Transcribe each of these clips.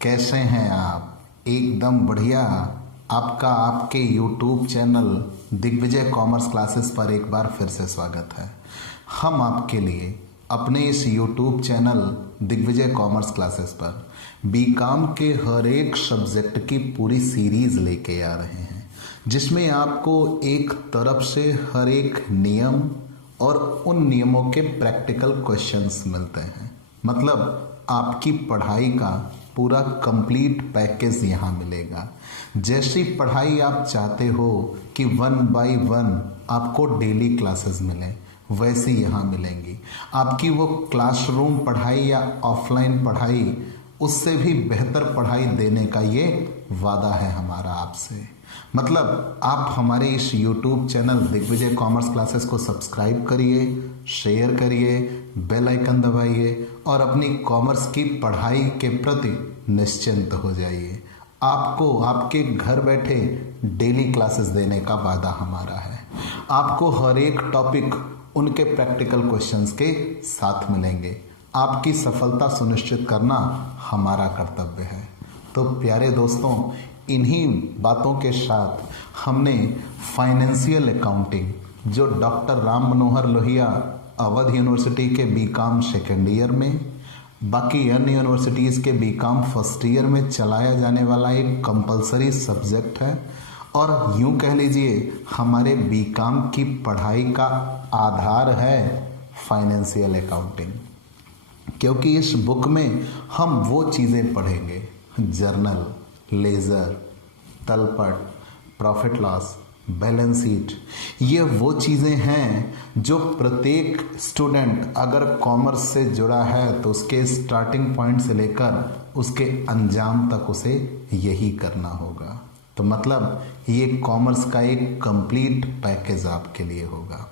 कैसे हैं आप? एकदम बढ़िया। आपका आपके YouTube channel Digvijay commerce classes पर एक बार फिर से स्वागत है। हम आपके लिए अपने इस YouTube channel Digvijay commerce classes पर बीकॉम के हर एक सब्जेक्ट की पूरी सीरीज लेके आ रहे हैं, जिसमें आपको एक तरफ से हर एक नियम और उन नियमों के प्रैक्टिकल क्वेश्चंस मिलते हैं। मतलब आपकी पढ़ाई का पूरा कंप्लीट पैकेज यहाँ मिलेगा। जैसी पढ़ाई आप चाहते हो कि 1 बाय 1 आपको डेली क्लासेस मिलें, वैसी यहाँ मिलेंगी। आपकी वो क्लासरूम पढ़ाई या ऑफलाइन पढ़ाई, उससे भी बेहतर पढ़ाई देने का ये वादा है हमारा आपसे। मतलब आप हमारे इस YouTube channel Digvijay commerce classes को सब्सक्राइब करिए, शेयर करिए, बेल आइकन दबाइए और अपनी कॉमर्स की पढ़ाई के प्रति निश्चिंत हो जाइए। आपको आपके घर बैठे डेली क्लासेस देने का वादा हमारा है। आपको हर एक टॉपिक उनके प्रैक्टिकल क्वेश्चंस के साथ मिलेंगे। आपकी सफलता सुनिश्चित करना हमारा कर्तव्य है। तो प्यारे दोस्तों, इन्हीं बातों के साथ हमने फाइनेंशियल अकाउंटिंग, जो डॉक्टर राम मनोहर लोहिया अवध यूनिवर्सिटी के बीकॉम सेकेंड ईयर में, बाकी अन्य यूनिवर्सिटीज़ के बीकॉम फर्स्ट ईयर में चलाया जाने वाला एक कंपलसरी सब्जेक्ट है और यूं कह लीजिए हमारे बीकॉम की पढ़ाई का आधार है फाइनेंशियल अकाउंटिंग। क्योंकि इस बुक में हम वो चीज़ें पढ़ेंगे, जर्नल, लेजर, तलपट, प्रॉफिट लॉस, बैलेंस शीट, ये वो चीज़ें हैं जो प्रत्येक स्टूडेंट अगर कॉमर्स से जुड़ा है तो उसके स्टार्टिंग पॉइंट से लेकर उसके अंजाम तक उसे यही करना होगा। तो मतलब ये कॉमर्स का एक कंप्लीट पैकेज आपके लिए होगा।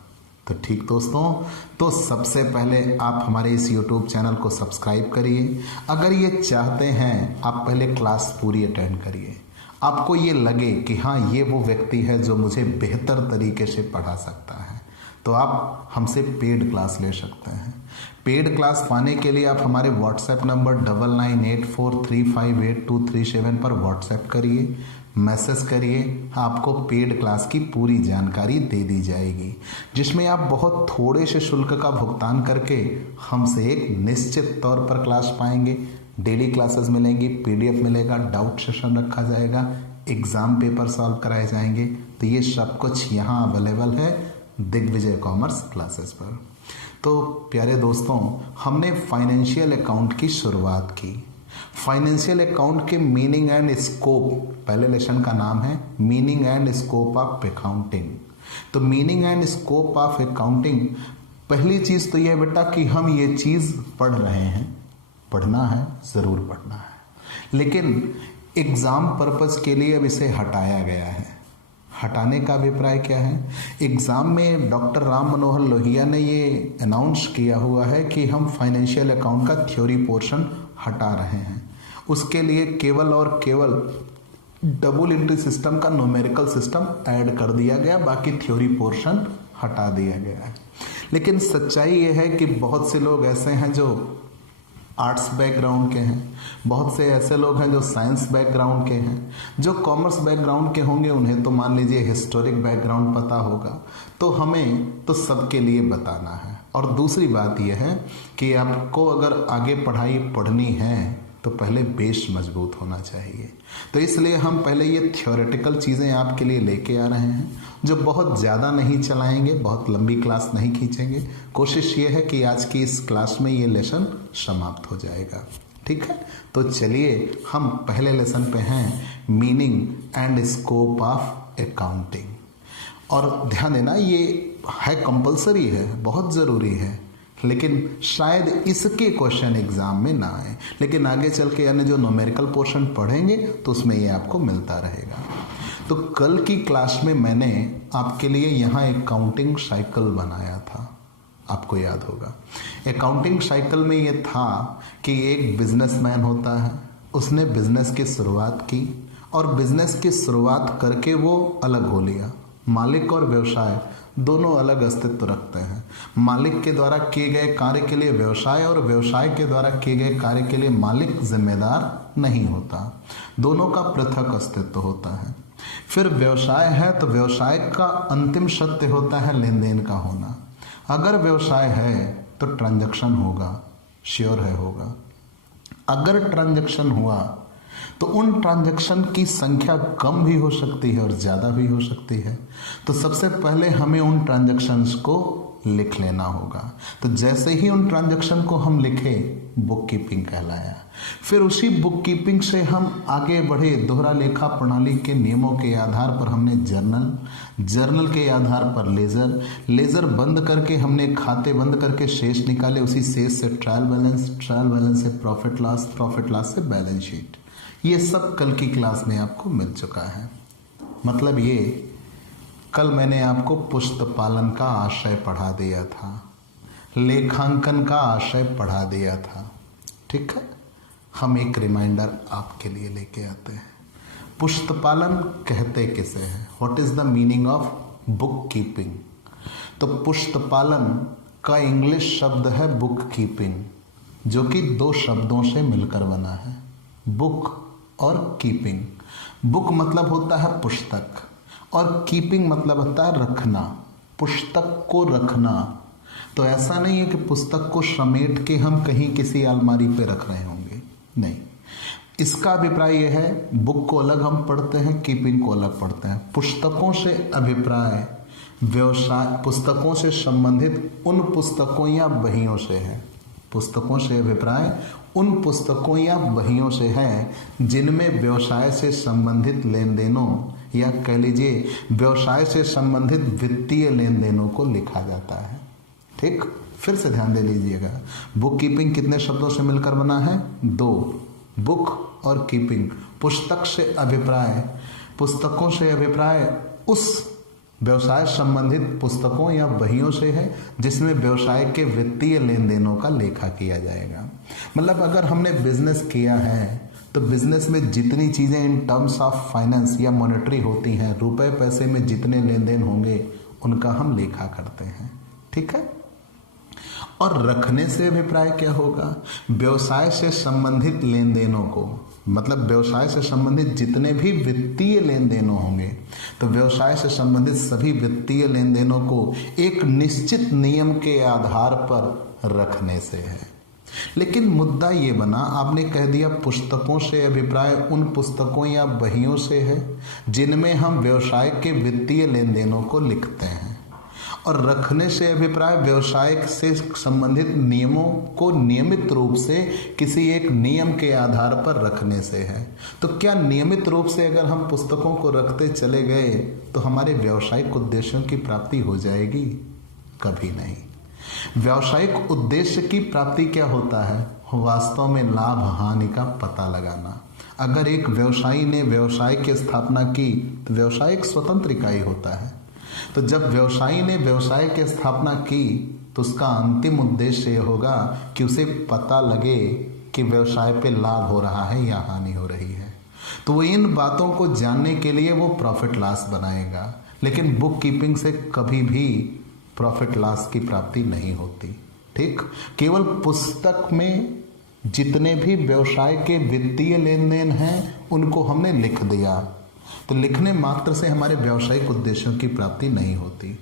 तो ठीक दोस्तों, तो सबसे पहले आप हमारे इस YouTube चैनल को सब्सक्राइब करिए। अगर ये चाहते हैं आप पहले क्लास पूरी अटेंड करिए, आपको ये लगे कि हाँ ये वो व्यक्ति है जो मुझे बेहतर तरीके से पढ़ा सकता है, तो आप हमसे पेड क्लास ले सकते हैं। पेड क्लास पाने के लिए आप हमारे व्हाट्सएप नंबर 9984358237 पर व्हाट्सएप करिए, मैसेज करिए। आपको पेड क्लास की पूरी जानकारी दे दी जाएगी, जिसमें आप बहुत थोड़े से शुल्क का भुगतान करके हमसे एक निश्चित तौर पर क्लास पाएंगे। डेली क्लासेस मिलेंगी, PDF मिलेगा, डाउट सेशन रखा जाएगा, एग्ज़ाम पेपर सॉल्व कराए जाएंगे। तो ये सब कुछ यहाँ अवेलेबल है दिग्विजय कॉमर्स क्लासेस पर। तो प्यारे दोस्तों, हमने फाइनेंशियल अकाउंट की शुरुआत की। फाइनेंशियल अकाउंट के मीनिंग एंड स्कोप, पहले लेसन का नाम है meaning and scope of accounting. तो meaning and scope of accounting, पहली चीज़ तो यह बेटा कि हम ये चीज़ पढ़ रहे हैं, पढ़ना है, ज़रूर पढ़ना है, लेकिन एग्ज़ाम पर्पज़ के लिए अब इसे हटाया गया है। हटाने का अभिप्राय क्या है? एग्ज़ाम में डॉक्टर राम मनोहर लोहिया ने ये अनाउंस किया हुआ है कि हम फाइनेंशियल अकाउंट का थ्योरी पोर्शन हटा रहे हैं। उसके लिए केवल और केवल डबल एंट्री सिस्टम का न्यूमेरिकल सिस्टम ऐड कर दिया गया, बाकी थ्योरी पोर्शन हटा दिया गया है। लेकिन सच्चाई ये है कि बहुत से लोग ऐसे हैं जो आर्ट्स बैकग्राउंड के हैं, बहुत से ऐसे लोग हैं जो साइंस बैकग्राउंड के हैं, जो कॉमर्स बैकग्राउंड के होंगे उन्हें तो मान लीजिए हिस्टोरिक बैकग्राउंड पता होगा। तो हमें तो सबके लिए बताना है। और दूसरी बात यह है कि आपको अगर आगे पढ़ाई पढ़नी है तो पहले बेस मजबूत होना चाहिए। तो इसलिए हम पहले ये थ्योरेटिकल चीज़ें आपके लिए लेके आ रहे हैं, जो बहुत ज़्यादा नहीं चलाएंगे, बहुत लंबी क्लास नहीं खींचेंगे। कोशिश ये है कि आज की इस क्लास में ये लेसन समाप्त हो जाएगा। ठीक है, तो चलिए हम पहले लेसन पे हैं, meaning and scope of accounting. और ध्यान देना, ये है कंपलसरी है, बहुत ज़रूरी है, लेकिन शायद इसके क्वेश्चन एग्जाम में ना आए, लेकिन आगे चल के यानी जो न्यूमेरिकल पोर्शन पढ़ेंगे तो उसमें ये आपको मिलता रहेगा। तो कल की क्लास में मैंने आपके लिए यहाँ एक काउंटिंग साइकिल बनाया था, आपको याद होगा। अकाउंटिंग साइकिल में ये था कि एक बिजनेसमैन होता है, उसने बिजनेस की शुरुआत की और बिजनेस की शुरुआत करके वो अलग हो लिया। मालिक और व्यवसाय दोनों अलग अस्तित्व रखते हैं। मालिक के द्वारा किए गए कार्य के लिए व्यवसाय और व्यवसाय के द्वारा किए गए कार्य के लिए मालिक जिम्मेदार नहीं होता, दोनों का पृथक अस्तित्व होता है। फिर व्यवसाय है तो व्यवसाय का अंतिम सत्य होता है लेन देन का होना। अगर व्यवसाय है तो ट्रांजैक्शन होगा, श्योर है होगा। अगर ट्रांजैक्शन हुआ तो उन ट्रांजैक्शन की संख्या कम भी हो सकती है और ज़्यादा भी हो सकती है। तो सबसे पहले हमें उन ट्रांजैक्शंस को लिख लेना होगा। तो जैसे ही उन ट्रांजैक्शन को हम लिखे, बुक कीपिंग कहलाया। फिर उसी बुक कीपिंग से हम आगे बढ़े, दोहरा लेखा प्रणाली के नियमों के आधार पर हमने जर्नल के आधार पर लेजर बंद करके हमने खाते बंद करके शेष निकाले, उसी शेष से ट्रायल बैलेंस से प्रॉफिट लॉस से बैलेंस शीट। ये सब कल की क्लास में आपको मिल चुका है। मतलब ये कल मैंने आपको पुस्तपालन का आशय पढ़ा दिया था, लेखांकन का आशय पढ़ा दिया था। ठीक है, हम एक रिमाइंडर आपके लिए लेके आते हैं। पुस्तपालन कहते किसे हैं? What is the meaning of book keeping? तो पुस्तपालन का इंग्लिश शब्द है बुक कीपिंग, जो कि दो शब्दों से मिलकर बना है, बुक और कीपिंग। बुक मतलब होता है पुस्तक और कीपिंग मतलब होता है रखना, पुस्तक को रखना। तो ऐसा नहीं है कि पुस्तक को समेट के हम कहीं किसी अलमारी पे रख रहे होंगे, नहीं। इसका अभिप्राय यह है, बुक को अलग हम पढ़ते हैं, कीपिंग को अलग पढ़ते हैं। पुस्तकों से अभिप्राय व्यवसाय, पुस्तकों से संबंधित उन पुस्तकों या बहियों से है। पुस्तकों से अभिप्राय उन पुस्तकों या बहियों से है जिनमें व्यवसाय से संबंधित लेन देनों या कह लीजिए व्यवसाय से संबंधित वित्तीय लेन देनों को लिखा जाता है। ठीक, फिर से ध्यान दे लीजिएगा, बुक कीपिंग कितने शब्दों से मिलकर बना है? दो, बुक और कीपिंग। पुस्तक से अभिप्राय, पुस्तकों से अभिप्राय उस व्यवसाय संबंधित पुस्तकों या बहियों से है जिसमें व्यवसाय के वित्तीय लेन देनों का लेखा किया जाएगा। मतलब अगर हमने बिजनेस किया है तो बिजनेस में जितनी चीज़ें इन टर्म्स ऑफ फाइनेंस या मॉनेटरी होती हैं, रुपए पैसे में जितने लेन देन होंगे उनका हम लेखा करते हैं। ठीक है, और रखने से अभिप्राय क्या होगा? व्यवसाय से संबंधित लेन देनों को, मतलब व्यवसाय से संबंधित जितने भी वित्तीय लेन देनों होंगे, तो व्यवसाय से संबंधित सभी वित्तीय लेन देनों को एक निश्चित नियम के आधार पर रखने से है। लेकिन मुद्दा ये बना, आपने कह दिया पुस्तकों से अभिप्राय उन पुस्तकों या बहियों से है जिनमें हम व्यवसाय के वित्तीय लेन देनों को लिखते हैं, और रखने से अभिप्राय व्यवसाय से संबंधित नियमों को नियमित रूप से किसी एक नियम के आधार पर रखने से है। तो क्या नियमित रूप से अगर हम पुस्तकों को रखते चले गए तो हमारे व्यावसायिक उद्देश्यों की प्राप्ति हो जाएगी? कभी नहीं। व्यावसायिक उद्देश्य की प्राप्ति क्या होता है? वास्तव में लाभ हानि का पता लगाना। अगर एक व्यवसायी ने व्यवसाय की स्थापना की तो व्यवसाय एक स्वतंत्र इकाई होता है। तो जब व्यवसायी ने व्यवसाय की स्थापना की तो उसका अंतिम उद्देश्य यह होगा कि उसे पता लगे कि व्यवसाय पे लाभ हो रहा है या हानि हो रही है। तो वो इन बातों को जानने के लिए वो प्रॉफिट लॉस बनाएगा। लेकिन बुक कीपिंग से कभी भी प्रॉफिट लॉस की प्राप्ति नहीं होती। ठीक, केवल पुस्तक में जितने भी व्यवसाय के वित्तीय लेन देन हैं उनको हमने लिख दिया, तो लिखने मात्र से हमारे व्यावसायिक उद्देश्यों की प्राप्ति नहीं होती।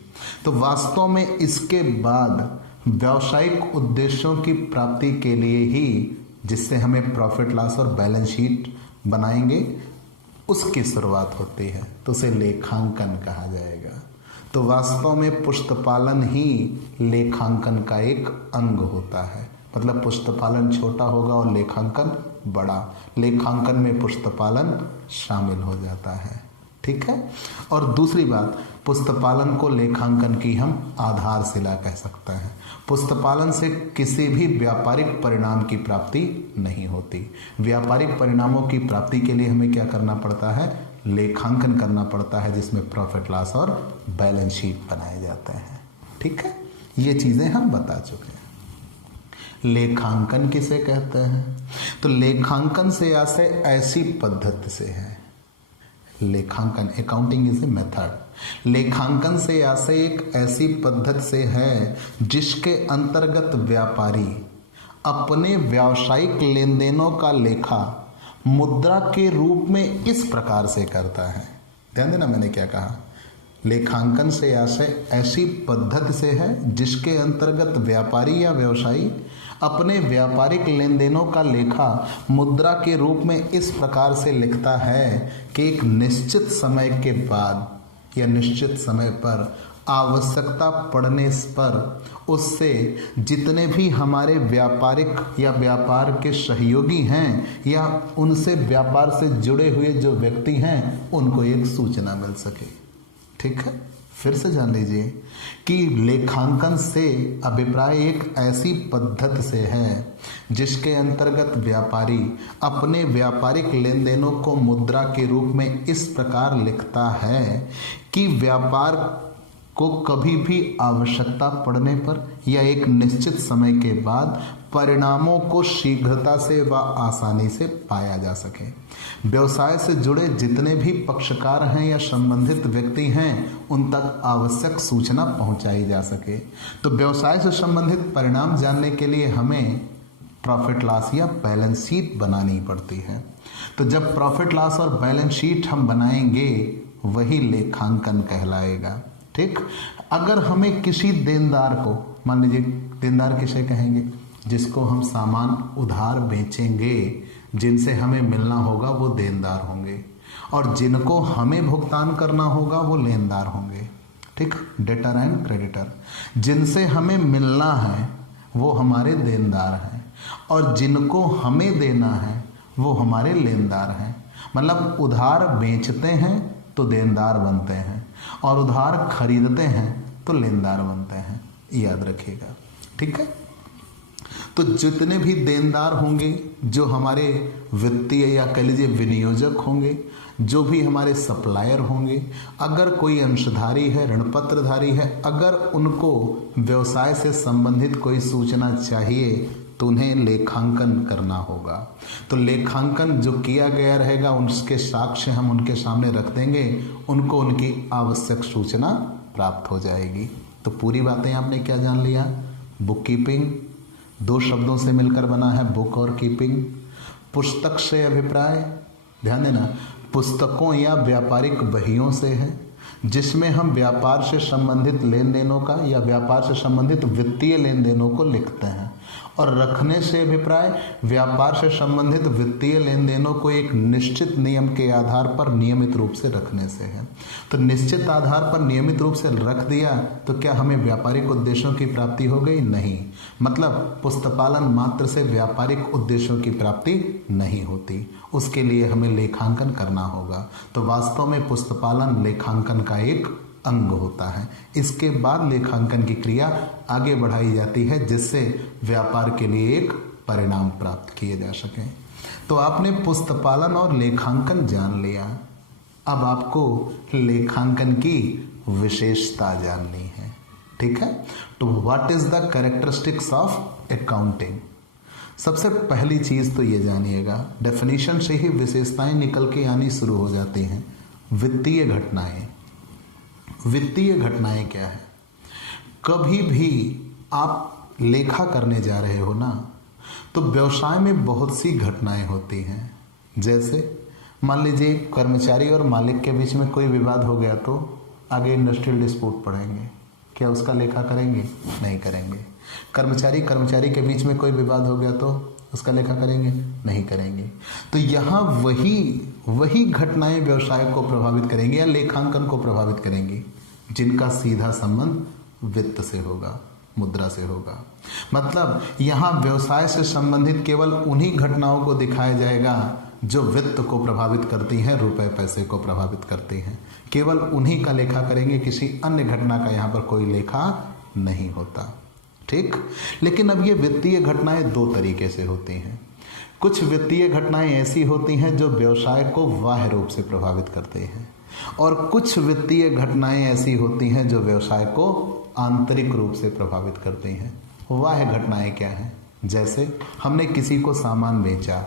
तो वास्तव में इसके बाद व्यावसायिक उद्देश्यों की प्राप्ति के लिए ही, जिससे हमें प्रॉफिट लॉस और बैलेंस शीट बनाएंगे, उसकी शुरुआत होती है, तो उसे लेखांकन कहा जाएगा। तो वास्तव में पुस्तपालन ही लेखांकन का एक अंग होता है। मतलब पुस्तपालन छोटा होगा और लेखांकन बड़ा, लेखांकन में पुस्तपालन शामिल हो जाता है। ठीक है, और दूसरी बात, पुस्तपालन को लेखांकन की हम आधारशिला कह सकते हैं। पुस्तपालन से किसी भी व्यापारिक परिणाम की प्राप्ति नहीं होती। व्यापारिक परिणामों की प्राप्ति के लिए हमें क्या करना पड़ता है? लेखांकन करना पड़ता है, जिसमें प्रॉफिट लॉस और बैलेंस शीट बनाए जाते हैं। ठीक है, ये चीजें हम बता चुके हैं। लेखांकन किसे कहते हैं? तो लेखांकन से आशय ऐसी पद्धति से है, लेखांकन, अकाउंटिंग इज ए मेथड। लेखांकन से आशय एक ऐसी पद्धति से है जिसके अंतर्गत व्यापारी अपने व्यावसायिक लेन देनों का लेखा मुद्रा के रूप में इस प्रकार से करता है। ध्यान देना मैंने क्या कहा, लेखांकन से आशय ऐसी पद्धति से है जिसके अंतर्गत व्यापारी या व्यवसायी अपने व्यापारिक लेन देनों का लेखा मुद्रा के रूप में इस प्रकार से लिखता है कि एक निश्चित समय के बाद या निश्चित समय पर आवश्यकता पड़ने पर उससे जितने भी हमारे व्यापारिक या व्यापार के सहयोगी हैं या उनसे व्यापार से जुड़े हुए जो व्यक्ति हैं उनको एक सूचना मिल सके। ठीक है, फिर से जान लीजिए कि लेखांकन से अभिप्राय एक ऐसी पद्धति से है जिसके अंतर्गत व्यापारी अपने व्यापारिक लेन देनों को मुद्रा के रूप में इस प्रकार लिखता है कि व्यापार को कभी भी आवश्यकता पड़ने पर या एक निश्चित समय के बाद परिणामों को शीघ्रता से व आसानी से पाया जा सके। व्यवसाय से जुड़े जितने भी पक्षकार हैं या संबंधित व्यक्ति हैं उन तक आवश्यक सूचना पहुंचाई जा सके। तो व्यवसाय से संबंधित परिणाम जानने के लिए हमें प्रॉफिट लॉस या बैलेंस शीट बनानी पड़ती है। तो जब प्रॉफिट लॉस और बैलेंस शीट हम बनाएंगे वही लेखांकन कहलाएगा। ठीक, अगर हमें किसी देनदार को, मान लीजिए देनदार किसे कहेंगे, जिसको हम सामान उधार बेचेंगे, जिनसे हमें मिलना होगा वो देनदार होंगे और जिनको हमें भुगतान करना होगा वो लेनदार होंगे। ठीक, डेटर एंड क्रेडिटर, जिनसे हमें मिलना है वो हमारे देनदार हैं और जिनको हमें देना है वो हमारे लेनदार हैं। मतलब उधार बेचते हैं तो देनदार बनते हैं और उधार खरीदते हैं तो लेनदार बनते हैं, याद रखिएगा। ठीक है, तो जितने भी देनदार होंगे, जो हमारे वित्तीय या कह लीजिए विनियोजक होंगे, जो भी हमारे सप्लायर होंगे, अगर कोई अंशधारी है, ऋणपत्रधारी है, अगर उनको व्यवसाय से संबंधित कोई सूचना चाहिए तो उन्हें लेखांकन करना होगा। तो लेखांकन जो किया गया रहेगा उसके साक्ष्य हम उनके सामने रख देंगे, उनको उनकी आवश्यक सूचना प्राप्त हो जाएगी। तो पूरी बातें आपने क्या जान लिया, बुक कीपिंग दो शब्दों से मिलकर बना है, बुक और कीपिंग। पुस्तक से अभिप्राय, ध्यान देना, पुस्तकों या व्यापारिक बहियों से है जिसमें हम व्यापार से संबंधित लेन देनों का या व्यापार से संबंधित वित्तीय लेन देनों को लिखते हैं। और रखने से अभिप्राय व्यापार से संबंधित वित्तीय लेन देनों को एक निश्चित नियम के आधार पर नियमित रूप से रखने से है। तो निश्चित आधार पर नियमित रूप से रख दिया तो क्या हमें व्यापारिक उद्देश्यों की प्राप्ति हो गई? नहीं। मतलब पुस्तपालन मात्र से व्यापारिक उद्देश्यों की प्राप्ति नहीं होती, उसके लिए हमें लेखांकन करना होगा। तो वास्तव में पुस्तपालन लेखांकन का एक अंग होता है। इसके बाद लेखांकन की क्रिया आगे बढ़ाई जाती है जिससे व्यापार के लिए एक परिणाम प्राप्त किए जा सके। तो आपने पुस्तपालन और लेखांकन जान लिया, अब आपको लेखांकन की विशेषता जाननी है। ठीक है, तो what is the characteristics of accounting. सबसे पहली चीज तो ये जानिएगा, डेफिनेशन से ही विशेषताएं निकल के आनी शुरू हो जाती हैं। वित्तीय घटनाएं। वित्तीय घटनाएं क्या है? कभी भी आप लेखा करने जा रहे हो ना, तो व्यवसाय में बहुत सी घटनाएं होती हैं। जैसे मान लीजिए कर्मचारी और मालिक के बीच में कोई विवाद हो गया तो आगे इंडस्ट्रियल डिस्प्यूट पढ़ेंगे, क्या उसका लेखा करेंगे? नहीं करेंगे। कर्मचारी के बीच में कोई विवाद हो गया तो उसका लेखा करेंगे? नहीं करेंगे। तो यहाँ वही घटनाएं व्यवसाय को प्रभावित करेंगी या लेखांकन को प्रभावित करेंगी जिनका सीधा संबंध वित्त से होगा, मुद्रा से होगा। मतलब यहाँ व्यवसाय से संबंधित केवल उन्हीं घटनाओं को दिखाया जाएगा जो वित्त को प्रभावित करती हैं, रुपए पैसे को प्रभावित करती हैं। केवल उन्हीं का लेखा करेंगे, किसी अन्य घटना का यहाँ पर कोई लेखा नहीं होता। ठीक, लेकिन अब ये वित्तीय घटनाएं दो तरीके से होती हैं। कुछ वित्तीय घटनाएं ऐसी होती हैं जो व्यवसाय को बाह्य रूप से प्रभावित करते हैं और कुछ वित्तीय घटनाएं ऐसी होती हैं जो व्यवसाय को आंतरिक रूप से प्रभावित करती हैं। बाह्य घटनाएं क्या हैं? जैसे हमने किसी को सामान बेचा,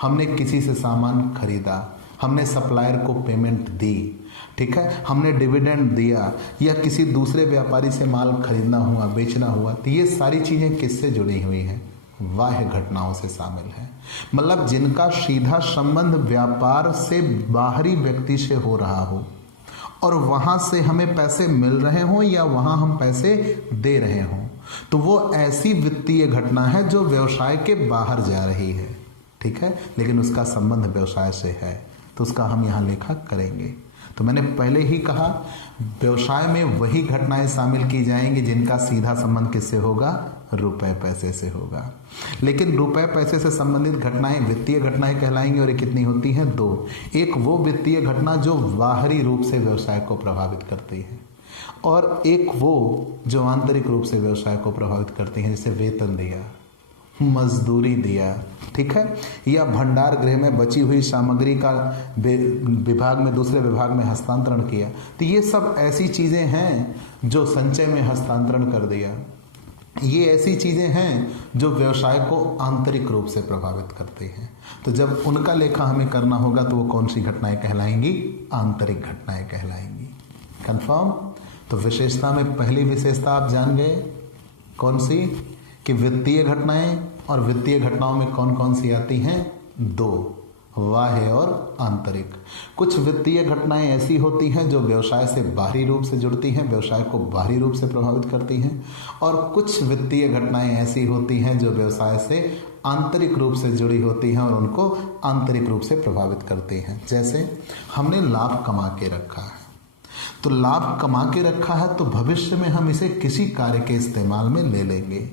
हमने किसी से सामान खरीदा, हमने सप्लायर को पेमेंट दी, ठीक है, हमने डिविडेंड दिया या किसी दूसरे व्यापारी से माल खरीदना हुआ, बेचना हुआ। तो ये सारी चीज़ें किससे जुड़ी हुई हैं? बाह्य घटनाओं से शामिल है। मतलब जिनका सीधा संबंध व्यापार से बाहरी व्यक्ति से हो रहा हो और वहाँ से हमें पैसे मिल रहे हों या वहाँ हम पैसे दे रहे हों, तो वो ऐसी वित्तीय घटना है जो व्यवसाय के बाहर जा रही है, ठीक है, लेकिन उसका संबंध व्यवसाय से है, तो उसका हम यहाँ लेखा करेंगे। तो मैंने पहले ही कहा व्यवसाय में वही घटनाएं शामिल की जाएंगी जिनका सीधा संबंध किससे होगा, रुपए पैसे से होगा। लेकिन रुपए पैसे से संबंधित घटनाएं वित्तीय घटनाएं कहलाएंगी और ये कितनी होती हैं, 2। एक वो वित्तीय घटना जो बाहरी रूप से व्यवसाय को प्रभावित करती है और एक वो जो आंतरिक रूप से व्यवसाय को प्रभावित करती है, जैसे वेतन दिया, मजदूरी दिया, ठीक है, या भंडार गृह में बची हुई सामग्री का विभाग में दूसरे विभाग में हस्तांतरण किया। तो ये सब ऐसी चीज़ें हैं जो संचय में हस्तांतरण कर दिया। ये ऐसी चीज़ें हैं जो व्यवसाय को आंतरिक रूप से प्रभावित करती हैं। तो जब उनका लेखा हमें करना होगा तो वो कौन सी घटनाएं कहलाएंगी, आंतरिक घटनाएं कहलाएंगी। कंफर्म। तो विशेषता में पहली विशेषता आप जान गए कौन सी, कि वित्तीय घटनाएं, और वित्तीय घटनाओं में कौन कौन सी आती हैं, 2, बाह्य और आंतरिक। कुछ वित्तीय घटनाएं ऐसी होती हैं जो व्यवसाय से बाहरी रूप से जुड़ती हैं, व्यवसाय को बाहरी रूप से प्रभावित करती हैं, और कुछ वित्तीय घटनाएं ऐसी होती हैं जो व्यवसाय से आंतरिक रूप से जुड़ी होती हैं और उनको आंतरिक रूप से प्रभावित करती हैं। जैसे हमने लाभ कमा के रखा है, तो लाभ कमा के रखा है तो भविष्य में हम इसे किसी कार्य के इस्तेमाल में ले लेंगे।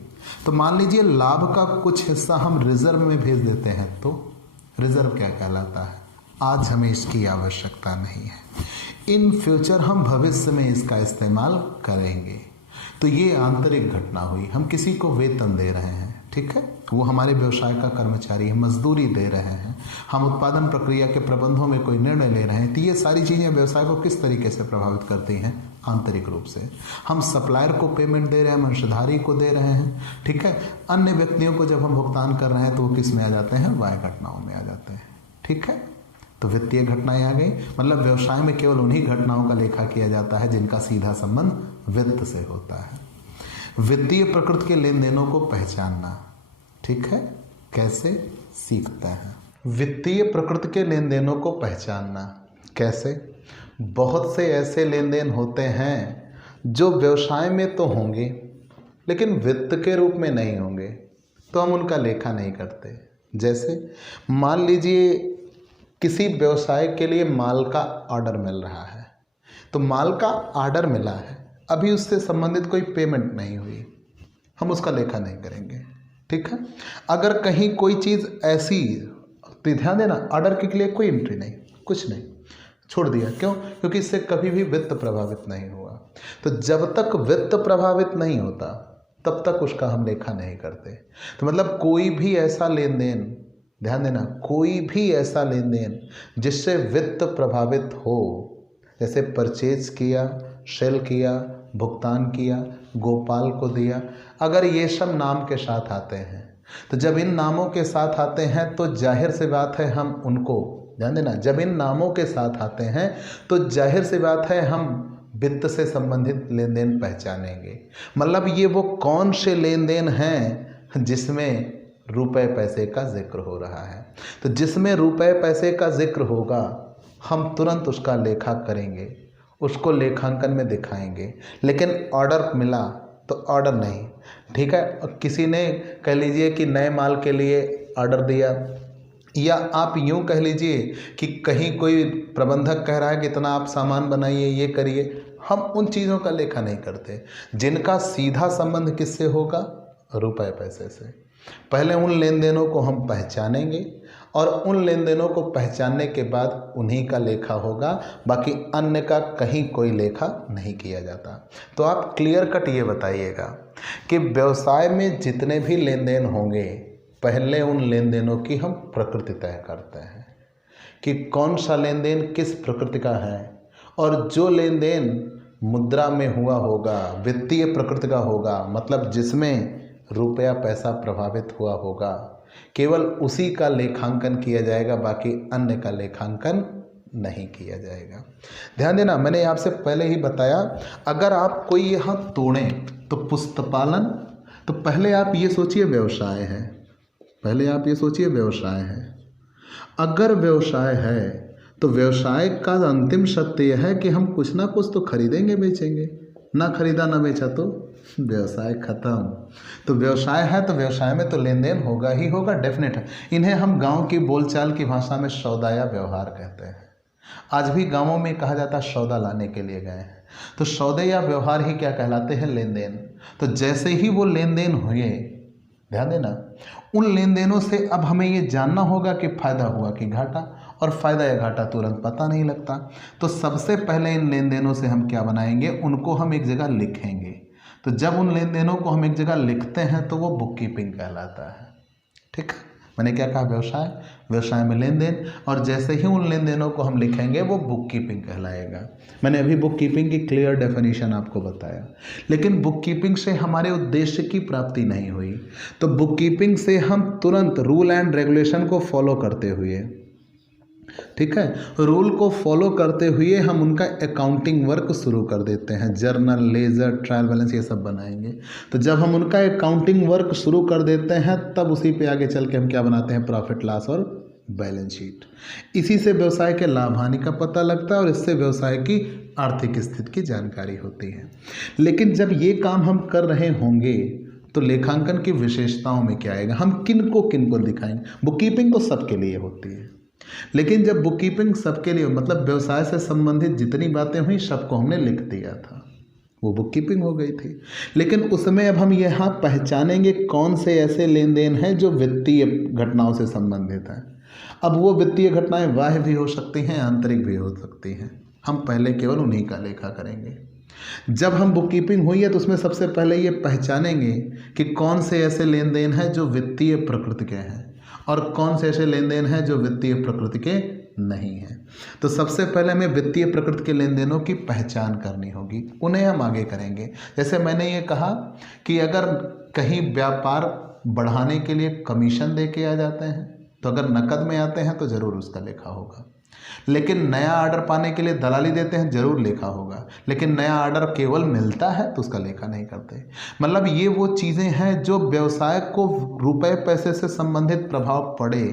तो मान लीजिए लाभ का कुछ हिस्सा हम रिजर्व में भेज देते हैं, तो रिजर्व क्या कहलाता है, आज हमें इसकी आवश्यकता नहीं है, इन फ्यूचर हम भविष्य में इसका इस्तेमाल करेंगे। तो ये आंतरिक घटना हुई। हम किसी को वेतन दे रहे हैं, ठीक है, वो हमारे व्यवसाय का कर्मचारी है, मजदूरी दे रहे हैं, हम उत्पादन प्रक्रिया के प्रबंधों में कोई निर्णय ले रहे हैं। तो ये सारी चीज़ें व्यवसाय को किस तरीके से प्रभावित करती हैं, आंतरिक रूप से। हम सप्लायर को पेमेंट दे रहे हैं, अंशधारी को दे रहे हैं, ठीक है, अन्य व्यक्तियों को जब हम भुगतान कर रहे हैं तो वो किस में आ जाते हैं, बाह्य घटनाओं में आ जाते हैं, ठीक है। तो वित्तीय घटनाएं आ गई। मतलब व्यवसाय में केवल उन्हीं घटनाओं का लेखा किया जाता है जिनका सीधा संबंध वित्त से होता है। वित्तीय प्रकृति के लेन देनों को पहचानना, ठीक है, कैसे सीखते हैं। वित्तीय प्रकृति के लेन देनों को पहचानना कैसे, बहुत से ऐसे लेन देन होते हैं जो व्यवसाय में तो होंगे लेकिन वित्त के रूप में नहीं होंगे, तो हम उनका लेखा नहीं करते। जैसे मान लीजिए किसी व्यवसाय के लिए माल का ऑर्डर मिल रहा है, तो माल का ऑर्डर मिला है, अभी उससे संबंधित कोई पेमेंट नहीं हुई, हम उसका लेखा नहीं करेंगे, ठीक है। अगर कहीं कोई चीज़ ऐसी, तो ध्यान देना ऑर्डर के लिए कोई एंट्री नहीं, कुछ नहीं, छोड़ दिया। क्यों? क्योंकि इससे कभी भी वित्त प्रभावित नहीं हुआ। तो जब तक वित्त प्रभावित नहीं होता तब तक उसका हम लेखा नहीं करते। तो मतलब कोई भी ऐसा लेन देन, ध्यान देना, कोई भी ऐसा लेन देन जिससे वित्त प्रभावित हो, जैसे परचेज किया, सेल किया, भुगतान किया, गोपाल को दिया, अगर ये सब नाम के साथ आते हैं, तो जब इन नामों के साथ आते हैं तो जाहिर सी बात है हम उनको, ध्यान देना, जब इन नामों के साथ आते हैं तो जाहिर सी बात है हम वित्त से संबंधित लेन देन पहचानेंगे। मतलब ये वो कौन से लेन देन हैं जिसमें रुपए पैसे का जिक्र हो रहा है। तो जिसमें रुपए पैसे का जिक्र होगा हम तुरंत उसका लेखा करेंगे, उसको लेखांकन में दिखाएंगे। लेकिन ऑर्डर मिला तो ऑर्डर नहीं, ठीक है। किसी ने कह लीजिए कि नए माल के लिए ऑर्डर दिया, या आप यूँ कह लीजिए कि कहीं कोई प्रबंधक कह रहा है कि इतना आप सामान बनाइए, ये करिए, हम उन चीज़ों का लेखा नहीं करते जिनका सीधा संबंध किससे होगा, रुपए पैसे से। पहले उन लेन देनों को हम पहचानेंगे और उन लेन देनों को पहचानने के बाद उन्हीं का लेखा होगा, बाकी अन्य का कहीं कोई लेखा नहीं किया जाता। तो आप क्लियर कट ये बताइएगा कि व्यवसाय में जितने भी लेन देन होंगे, पहले उन लेन देनों की हम प्रकृति तय करते हैं कि कौन सा लेन देन किस प्रकृति का है, और जो लेन देन मुद्रा में हुआ होगा, वित्तीय प्रकृति का होगा, मतलब जिसमें रुपया पैसा प्रभावित हुआ होगा, केवल उसी का लेखांकन किया जाएगा, बाकी अन्य का लेखांकन नहीं किया जाएगा। ध्यान देना, मैंने आपसे पहले ही बताया, अगर आप कोई यहाँ तोड़ें तो पुस्तपालन, तो पहले आप ये सोचिए व्यवसाय है, पहले आप ये सोचिए व्यवसाय है। अगर व्यवसाय है तो व्यवसाय का अंतिम सत्य यह है कि हम कुछ ना कुछ तो खरीदेंगे बेचेंगे, ना खरीदा ना बेचा तो व्यवसाय खत्म। तो व्यवसाय है तो व्यवसाय में तो लेन देन होगा ही होगा, डेफिनेट है। इन्हें हम गांव की बोलचाल की भाषा में सौदा या व्यवहार कहते हैं। आज भी गांवों में कहा जाता है सौदा लाने के लिए गए हैं, तो सौदे या व्यवहार ही क्या कहलाते हैं, लेन देन। तो जैसे ही वो लेन देन हुए, ध्यान देना, उन लेन देनों से अब हमें ये जानना होगा कि फायदा हुआ कि घाटा, और फायदा या घाटा तुरंत पता नहीं लगता। तो सबसे पहले इन लेन देनों से हम क्या बनाएंगे, उनको हम एक जगह लिखेंगे। तो जब उन लेन देनों को हम एक जगह लिखते हैं तो वो बुक कीपिंग कहलाता है। ठीक है, मैंने क्या कहा, व्यवसाय, व्यवसाय में लेन देन, और जैसे ही उन लेन देनों को हम लिखेंगे वो बुक कीपिंग कहलाएगा। मैंने अभी बुक कीपिंग की क्लियर डेफिनेशन आपको बताया। लेकिन बुक कीपिंग से हमारे उद्देश्य की प्राप्ति नहीं हुई, तो बुक कीपिंग से हम तुरंत रूल एंड रेगुलेशन को फॉलो करते हुए, ठीक है, रूल को फॉलो करते हुए हम उनका अकाउंटिंग वर्क शुरू कर देते हैं। जर्नल, लेजर, ट्रायल बैलेंस ये सब बनाएंगे। तो जब हम उनका अकाउंटिंग वर्क शुरू कर देते हैं तब उसी पे आगे चल के हम क्या बनाते हैं, प्रॉफिट लॉस और बैलेंस शीट। इसी से व्यवसाय के लाभ हानि का पता लगता है और इससे व्यवसाय की आर्थिक स्थिति की जानकारी होती है। लेकिन जब ये काम हम कर रहे होंगे तो लेखांकन की विशेषताओं में क्या आएगा, हम किन को दिखाएंगे। बुक कीपिंग तो सबके लिए होती है, लेकिन जब बुक कीपिंग सबके लिए, मतलब व्यवसाय से संबंधित जितनी बातें हुई सबको हमने लिख दिया था, वो बुक कीपिंग हो गई थी। लेकिन उसमें अब हम यहाँ पहचानेंगे कौन से ऐसे लेन देन हैं जो वित्तीय घटनाओं से संबंधित हैं। अब वो वित्तीय घटनाएं बाह्य भी हो सकती हैं, आंतरिक भी हो सकती हैं। हम पहले केवल उन्हीं का लेखा करेंगे। जब हम बुक कीपिंग हुई है तो उसमें सबसे पहले ये पहचानेंगे कि कौन से ऐसे लेन देन हैं जो वित्तीय प्रकृति के हैं और कौन से ऐसे लेन देन हैं जो वित्तीय प्रकृति के नहीं हैं। तो सबसे पहले हमें वित्तीय प्रकृति के लेन देनों की पहचान करनी होगी, उन्हें हम आगे करेंगे। जैसे मैंने ये कहा कि अगर कहीं व्यापार बढ़ाने के लिए कमीशन दे के आ जाते हैं तो अगर नकद में आते हैं तो ज़रूर उसका लेखा होगा। लेकिन नया ऑर्डर पाने के लिए दलाली देते हैं, जरूर लेखा होगा। लेकिन नया ऑर्डर केवल मिलता है तो उसका लेखा नहीं करते। मतलब ये वो चीज़ें हैं जो व्यवसाय को रुपए पैसे से संबंधित प्रभाव पड़े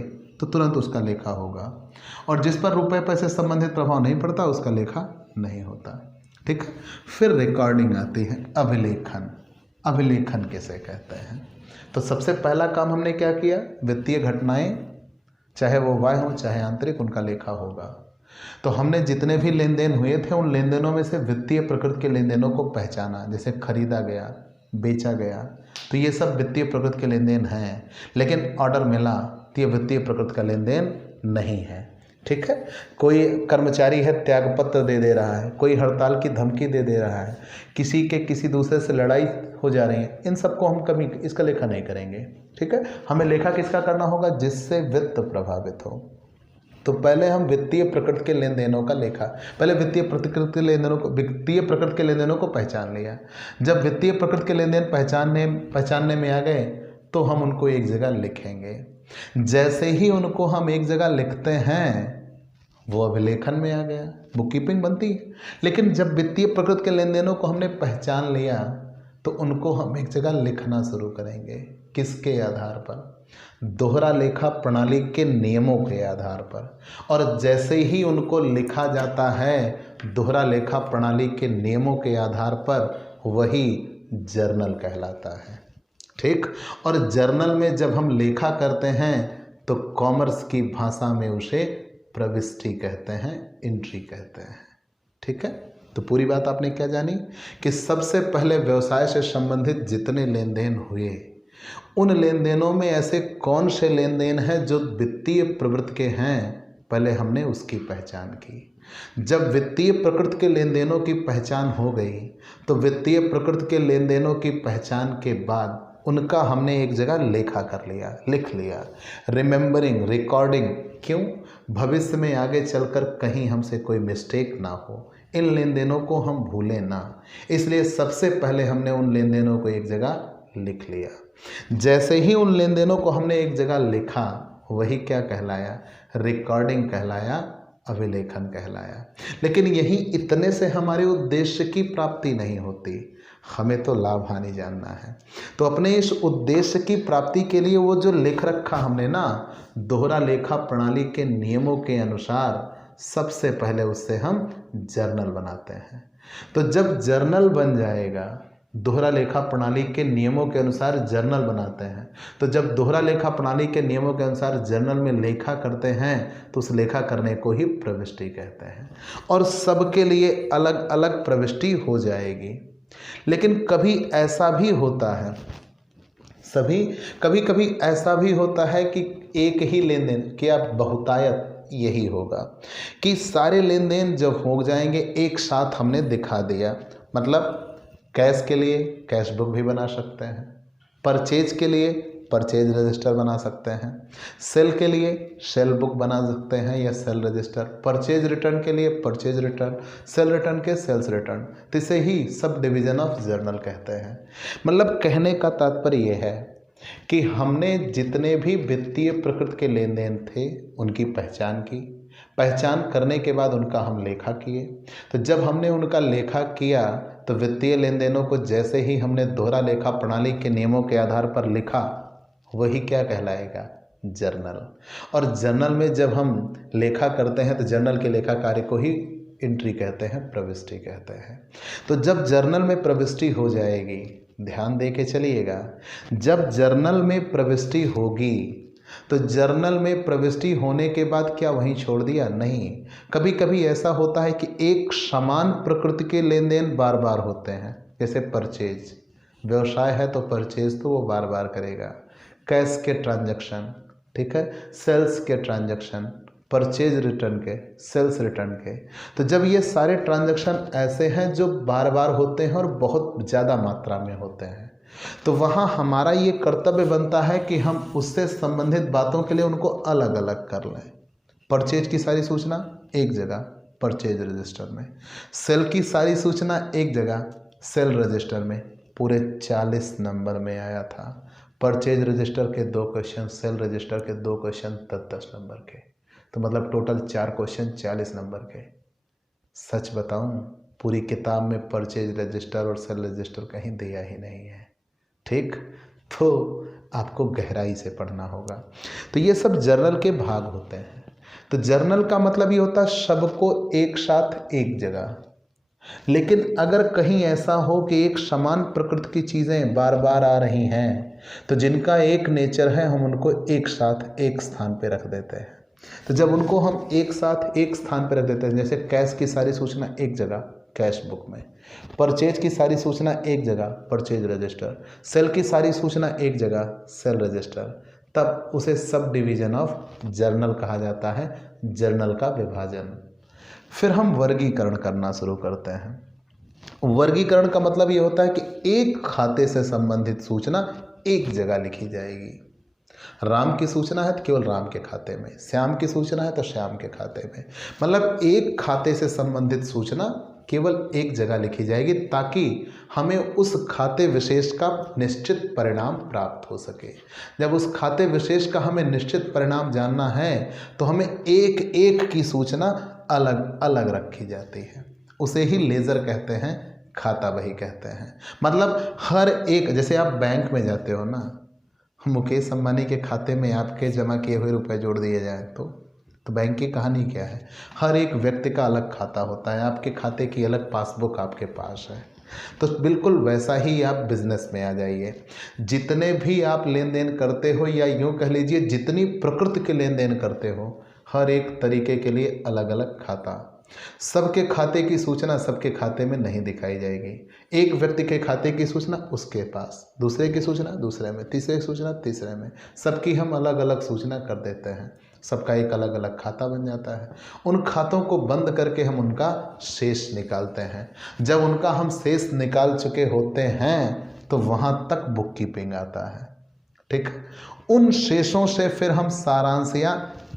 तो तुरंत उसका लेखा होगा, और जिस पर रुपए पैसे से संबंधित प्रभाव नहीं पड़ता उसका लेखा नहीं होता। ठीक, फिर रिकॉर्डिंग आती है, अभिलेखन। अभिलेखन किसे कहते हैं? तो सबसे पहला काम हमने क्या किया, वित्तीय घटनाएं चाहे वो बाह्य हो चाहे आंतरिक, उनका लेखा होगा। तो हमने जितने भी लेन देन हुए थे उन लेन देनों में से वित्तीय प्रकृति के लेन देनों को पहचाना, जैसे खरीदा गया, बेचा गया, तो ये सब वित्तीय प्रकृति के लेन देन हैं। लेकिन ऑर्डर मिला तो ये वित्तीय प्रकृति का लेन देन नहीं है। ठीक है, कोई कर्मचारी है त्यागपत्र दे रहा है, कोई हड़ताल की धमकी दे रहा है, किसी के किसी दूसरे से लड़ाई हो जा रही है, इन सबको हम कभी इसका लेखा नहीं करेंगे। ठीक है, हमें लेखा किसका करना होगा, जिससे वित्त प्रभावित हो। तो पहले हम वित्तीय प्रकृति के लेन देनों का लेखा, पहले वित्तीय प्रकृति के लेन देनों को पहचान लिया। जब वित्तीय प्रकृति के लेन देन पहचानने में आ गए तो हम उनको एक जगह लिखेंगे। जैसे ही उनको हम एक जगह लिखते हैं वो अभिलेखन में आ गया, बुक कीपिंग बनती है। लेकिन जब वित्तीय प्रकृति के लेन देनों को हमने पहचान लिया तो उनको हम एक जगह लिखना शुरू करेंगे। किसके आधार पर? दोहरा लेखा प्रणाली के नियमों के आधार पर। और जैसे ही उनको लिखा जाता है दोहरा लेखा प्रणाली के नियमों के आधार पर, वही जर्नल कहलाता है। ठीक, और जर्नल में जब हम लेखा करते हैं तो कॉमर्स की भाषा में उसे प्रविष्टि कहते हैं, एंट्री कहते हैं। ठीक है, तो पूरी बात आपने क्या जानी कि सबसे पहले व्यवसाय से संबंधित जितने लेन देन हुए उन लेन देनों में ऐसे कौन से लेन देन हैं जो वित्तीय प्रवृत्ति के हैं, पहले हमने उसकी पहचान की। जब वित्तीय प्रकृति के लेन देनों की पहचान हो गई तो वित्तीय प्रकृति के लेन देनों की पहचान के बाद उनका हमने एक जगह लेखा कर लिया, लिख लिया। रिमेंबरिंग, रिकॉर्डिंग, क्यों? भविष्य में आगे चलकर कहीं हमसे कोई मिस्टेक ना हो, इन लेन देनों को हम भूलें ना, इसलिए सबसे पहले हमने उन लेन देनों को एक जगह लिख लिया। जैसे ही उन लेन देनों को हमने एक जगह लिखा, वही क्या कहलाया, रिकॉर्डिंग कहलाया, अभिलेखन कहलाया। लेकिन यही इतने से हमारे उद्देश्य की प्राप्ति नहीं होती। हमें तो लाभ हानि जानना है। तो अपने इस उद्देश्य की प्राप्ति के लिए वो जो लिख रखा हमने ना दोहरा लेखा प्रणाली के नियमों के अनुसार, सबसे पहले उससे हम जर्नल बनाते हैं। तो जब जर्नल बन जाएगा, दोहरा लेखा प्रणाली के नियमों के अनुसार जर्नल बनाते हैं, तो जब दोहरा लेखा प्रणाली के नियमों के अनुसार जर्नल में लेखा करते हैं तो उस लेखा करने को ही प्रविष्टि कहते हैं। और सबके लिए अलग अलग प्रविष्टि हो जाएगी। लेकिन कभी ऐसा भी होता है, कभी कभी ऐसा भी होता है कि एक ही लेन देन, क्या बहुतायत यही होगा कि सारे लेन देन जब हो जाएंगे एक साथ हमने दिखा दिया। मतलब कैश के लिए कैश बुक भी बना सकते हैं, परचेज के लिए परचेज रजिस्टर बना सकते हैं, सेल के लिए सेल बुक बना सकते हैं या सेल रजिस्टर, परचेज रिटर्न के लिए परचेज रिटर्न, सेल रिटर्न के सेल्स रिटर्न। तो इसे ही सब डिवीजन ऑफ जर्नल कहते हैं। मतलब कहने का तात्पर्य यह है कि हमने जितने भी वित्तीय प्रकृति के लेन देन थे उनकी पहचान की, पहचान करने के बाद उनका हम लेखा किए। तो जब हमने उनका लेखा किया तो वित्तीय लेन देनों को जैसे ही हमने दोहरा लेखा प्रणाली के नियमों के आधार पर लिखा, वही क्या कहलाएगा, जर्नल। और जर्नल में जब हम लेखा करते हैं तो जर्नल के लेखा कार्य को ही एंट्री कहते हैं, प्रविष्टि कहते हैं। तो जब जर्नल में प्रविष्टि हो जाएगी, ध्यान दे के चलिएगा, जब जर्नल में प्रविष्टि होगी तो जर्नल में प्रविष्टि होने के बाद क्या वहीं छोड़ दिया, नहीं। कभी कभी ऐसा होता है कि एक समान प्रकृति के लेन देन बार बार होते हैं। जैसे परचेज, व्यवसाय है तो परचेज तो वो बार बार करेगा, कैश के ट्रांजैक्शन, ठीक है, सेल्स के ट्रांजैक्शन, परचेज रिटर्न के, सेल्स रिटर्न के। तो जब ये सारे ट्रांजैक्शन ऐसे हैं जो बार बार होते हैं और बहुत ज़्यादा मात्रा में होते हैं, तो वहाँ हमारा ये कर्तव्य बनता है कि हम उससे संबंधित बातों के लिए उनको अलग अलग कर लें। परचेज की सारी सूचना एक जगह परचेज रजिस्टर में, सेल की सारी सूचना एक जगह सेल रजिस्टर में, पूरे 40 नंबर में आया था। परचेज रजिस्टर के 2 क्वेश्चन, सेल रजिस्टर के 2 क्वेश्चन, 10-10 नंबर के, तो मतलब टोटल 4 क्वेश्चन 40 नंबर के। सच बताऊं, पूरी किताब में परचेज रजिस्टर और सेल रजिस्टर कहीं दिया ही नहीं है, ठीक। तो आपको गहराई से पढ़ना होगा। तो ये सब जर्नल के भाग होते हैं। तो जर्नल का मतलब ये होता है सबको एक साथ एक जगह। लेकिन अगर कहीं ऐसा हो कि एक समान प्रकृति की चीज़ें बार बार आ रही हैं, तो जिनका एक नेचर है हम उनको एक साथ एक स्थान पे रख देते हैं। तो जब उनको हम एक साथ एक स्थान पर रख देते हैं, जैसे कैश की सारी सूचना एक जगह कैश बुक में, परचेज की सारी सूचना एक जगह परचेज रजिस्टर, सेल की सारी सूचना एक जगह सेल रजिस्टर, तब उसे सब डिवीजन ऑफ जर्नल कहा जाता है, जर्नल का विभाजन। फिर हम वर्गीकरण करना शुरू करते हैं। वर्गीकरण का मतलब ये होता है कि एक खाते से संबंधित सूचना एक जगह लिखी जाएगी। राम की सूचना है तो केवल राम के खाते में, श्याम की सूचना है तो श्याम के खाते में। मतलब एक खाते से संबंधित सूचना केवल एक जगह लिखी जाएगी ताकि हमें उस खाते विशेष का निश्चित परिणाम प्राप्त हो सके। जब उस खाते विशेष का हमें निश्चित परिणाम जानना है तो हमें एक एक की सूचना अलग अलग रखी जाती है। उसे ही लेजर कहते हैं, खाता बही कहते हैं। मतलब हर एक, जैसे आप बैंक में जाते हो ना, मुकेश अंबानी के खाते में आपके जमा किए हुए रुपए जोड़ दिए जाए तो बैंक की कहानी क्या है। हर एक व्यक्ति का अलग खाता होता है, आपके खाते की अलग पासबुक आपके पास है। तो बिल्कुल वैसा ही आप बिजनेस में आ जाइए। जितने भी आप लेन देन करते हो, या यूँ कह लीजिए जितनी प्रकृति के लेन देन करते हो, हर एक तरीके के लिए अलग अलग खाता। सबके खाते की सूचना सबके खाते में नहीं दिखाई जाएगी। एक व्यक्ति के खाते की सूचना उसके पास, दूसरे की सूचना दूसरे में, तीसरे की सूचना तीसरे में, सबकी हम अलग अलग सूचना कर देते हैं। सबका एक अलग अलग खाता बन जाता है। उन खातों को बंद करके हम उनका शेष निकालते हैं। जब उनका हम शेष निकाल चुके होते हैं तो वहाँ तक बुक कीपिंग आता है, ठीक। उन शेषों से फिर हम सारांश या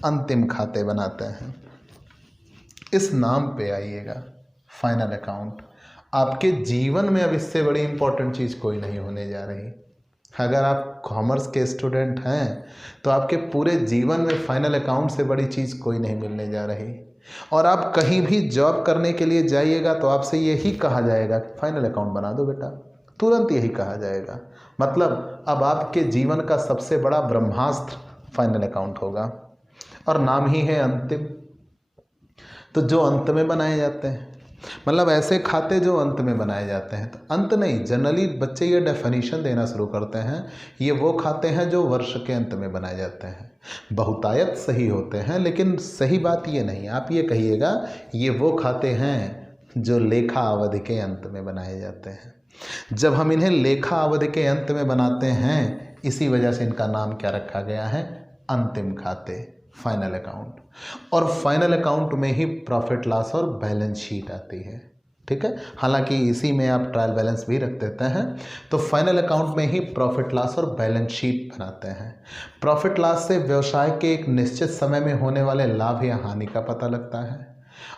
अंतिम खाते बनाते हैं। इस नाम पे आइएगा, फाइनल अकाउंट। आपके जीवन में अब इससे बड़ी इंपॉर्टेंट चीज़ कोई नहीं होने जा रही। अगर आप कॉमर्स के स्टूडेंट हैं तो आपके पूरे जीवन में फाइनल अकाउंट से बड़ी चीज़ कोई नहीं मिलने जा रही। और आप कहीं भी जॉब करने के लिए जाइएगा तो आपसे यही कहा जाएगा कि फाइनल अकाउंट बना दो बेटा, तुरंत यही कहा जाएगा। मतलब अब आपके जीवन का सबसे बड़ा ब्रह्मास्त्र फाइनल अकाउंट होगा, और नाम ही है अंतिम। तो जो अंत में बनाए जाते हैं, मतलब ऐसे खाते जो अंत में बनाए जाते हैं, तो अंत नहीं, जनरली बच्चे ये डेफिनेशन देना शुरू करते हैं, ये वो खाते हैं जो वर्ष के अंत में बनाए जाते हैं। बहुतायत सही होते हैं, लेकिन सही बात ये नहीं। आप ये कहिएगा ये वो खाते हैं जो लेखा अवधि के अंत में बनाए जाते हैं। जब हम इन्हें लेखा अवधि के अंत में बनाते हैं, इसी वजह से इनका नाम क्या रखा गया है, अंतिम खाते, फाइनल अकाउंट। और फाइनल अकाउंट में ही प्रॉफिट लॉस और बैलेंस शीट आती है, ठीक है। हालांकि इसी में आप ट्रायल बैलेंस भी रख देते हैं। तो फाइनल अकाउंट में ही प्रॉफिट लॉस और बैलेंस शीट बनाते हैं। प्रॉफिट लॉस से व्यवसाय के एक निश्चित समय में होने वाले लाभ या हानि का पता लगता है,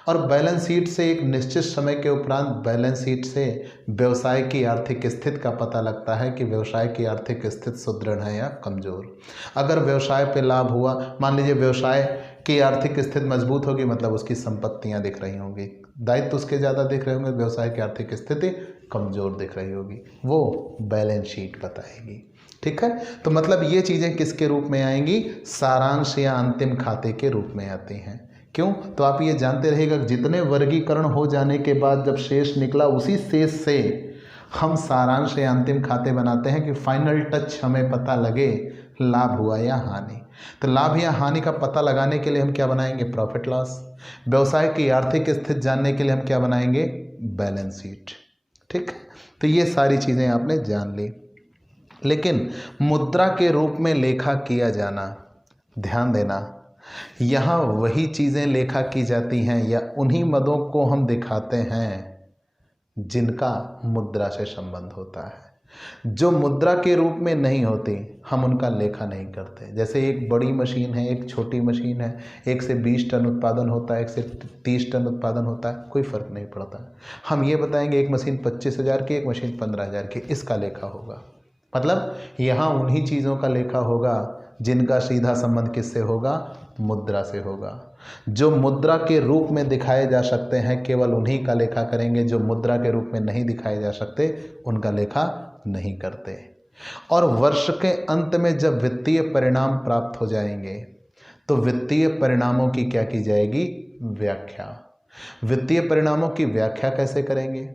और बैलेंस शीट से एक निश्चित समय के उपरांत बैलेंस शीट से व्यवसाय की आर्थिक स्थिति का पता लगता है कि व्यवसाय की आर्थिक स्थिति सुदृढ़ है या कमज़ोर। अगर व्यवसाय पे लाभ हुआ, मान लीजिए व्यवसाय की आर्थिक स्थिति मजबूत होगी, मतलब उसकी संपत्तियां दिख रही होंगी, दायित्व उसके ज़्यादा दिख रहे होंगे, व्यवसाय की आर्थिक स्थिति कमज़ोर दिख रही होगी, वो बैलेंस शीट बताएगी, ठीक है। तो मतलब ये चीज़ें किसके रूप में आएंगी, सारांश या अंतिम खाते के रूप में आती हैं। क्यों, तो आप ये जानते रहिएगा जितने वर्गीकरण हो जाने के बाद जब शेष निकला, उसी शेष से हम सारांश या अंतिम खाते बनाते हैं कि फाइनल टच हमें पता लगे लाभ हुआ या हानि। तो लाभ या हानि का पता लगाने के लिए हम क्या बनाएंगे, प्रॉफिट लॉस। व्यवसाय की आर्थिक स्थिति जानने के लिए हम क्या बनाएंगे, बैलेंस शीट, ठीक है। तो ये सारी चीज़ें आपने जान ली। लेकिन मुद्रा के रूप में लेखा किया जाना, ध्यान देना, यहाँ वही चीज़ें लेखा की जाती हैं या उन्हीं मदों को हम दिखाते हैं जिनका मुद्रा से संबंध होता है। जो मुद्रा के रूप में नहीं होती, हम उनका लेखा नहीं करते। जैसे एक बड़ी मशीन है, एक छोटी मशीन है, एक से 20 टन उत्पादन होता है, एक से 30 टन उत्पादन होता है, कोई फ़र्क नहीं पड़ता। हम ये बताएंगे एक मशीन 25,000 की, एक मशीन 15,000 की, इसका लेखा होगा। मतलब यहाँ उन्हीं चीज़ों का लेखा होगा जिनका सीधा संबंध किससे होगा, मुद्रा से होगा। जो मुद्रा के रूप में दिखाए जा सकते हैं, केवल उन्हीं का लेखा करेंगे। जो मुद्रा के रूप में नहीं दिखाए जा सकते, उनका लेखा नहीं करते। और वर्ष के अंत में जब वित्तीय परिणाम प्राप्त हो जाएंगे, तो वित्तीय परिणामों की क्या की जाएगी, व्याख्या। वित्तीय परिणामों की व्याख्या कैसे करेंगे,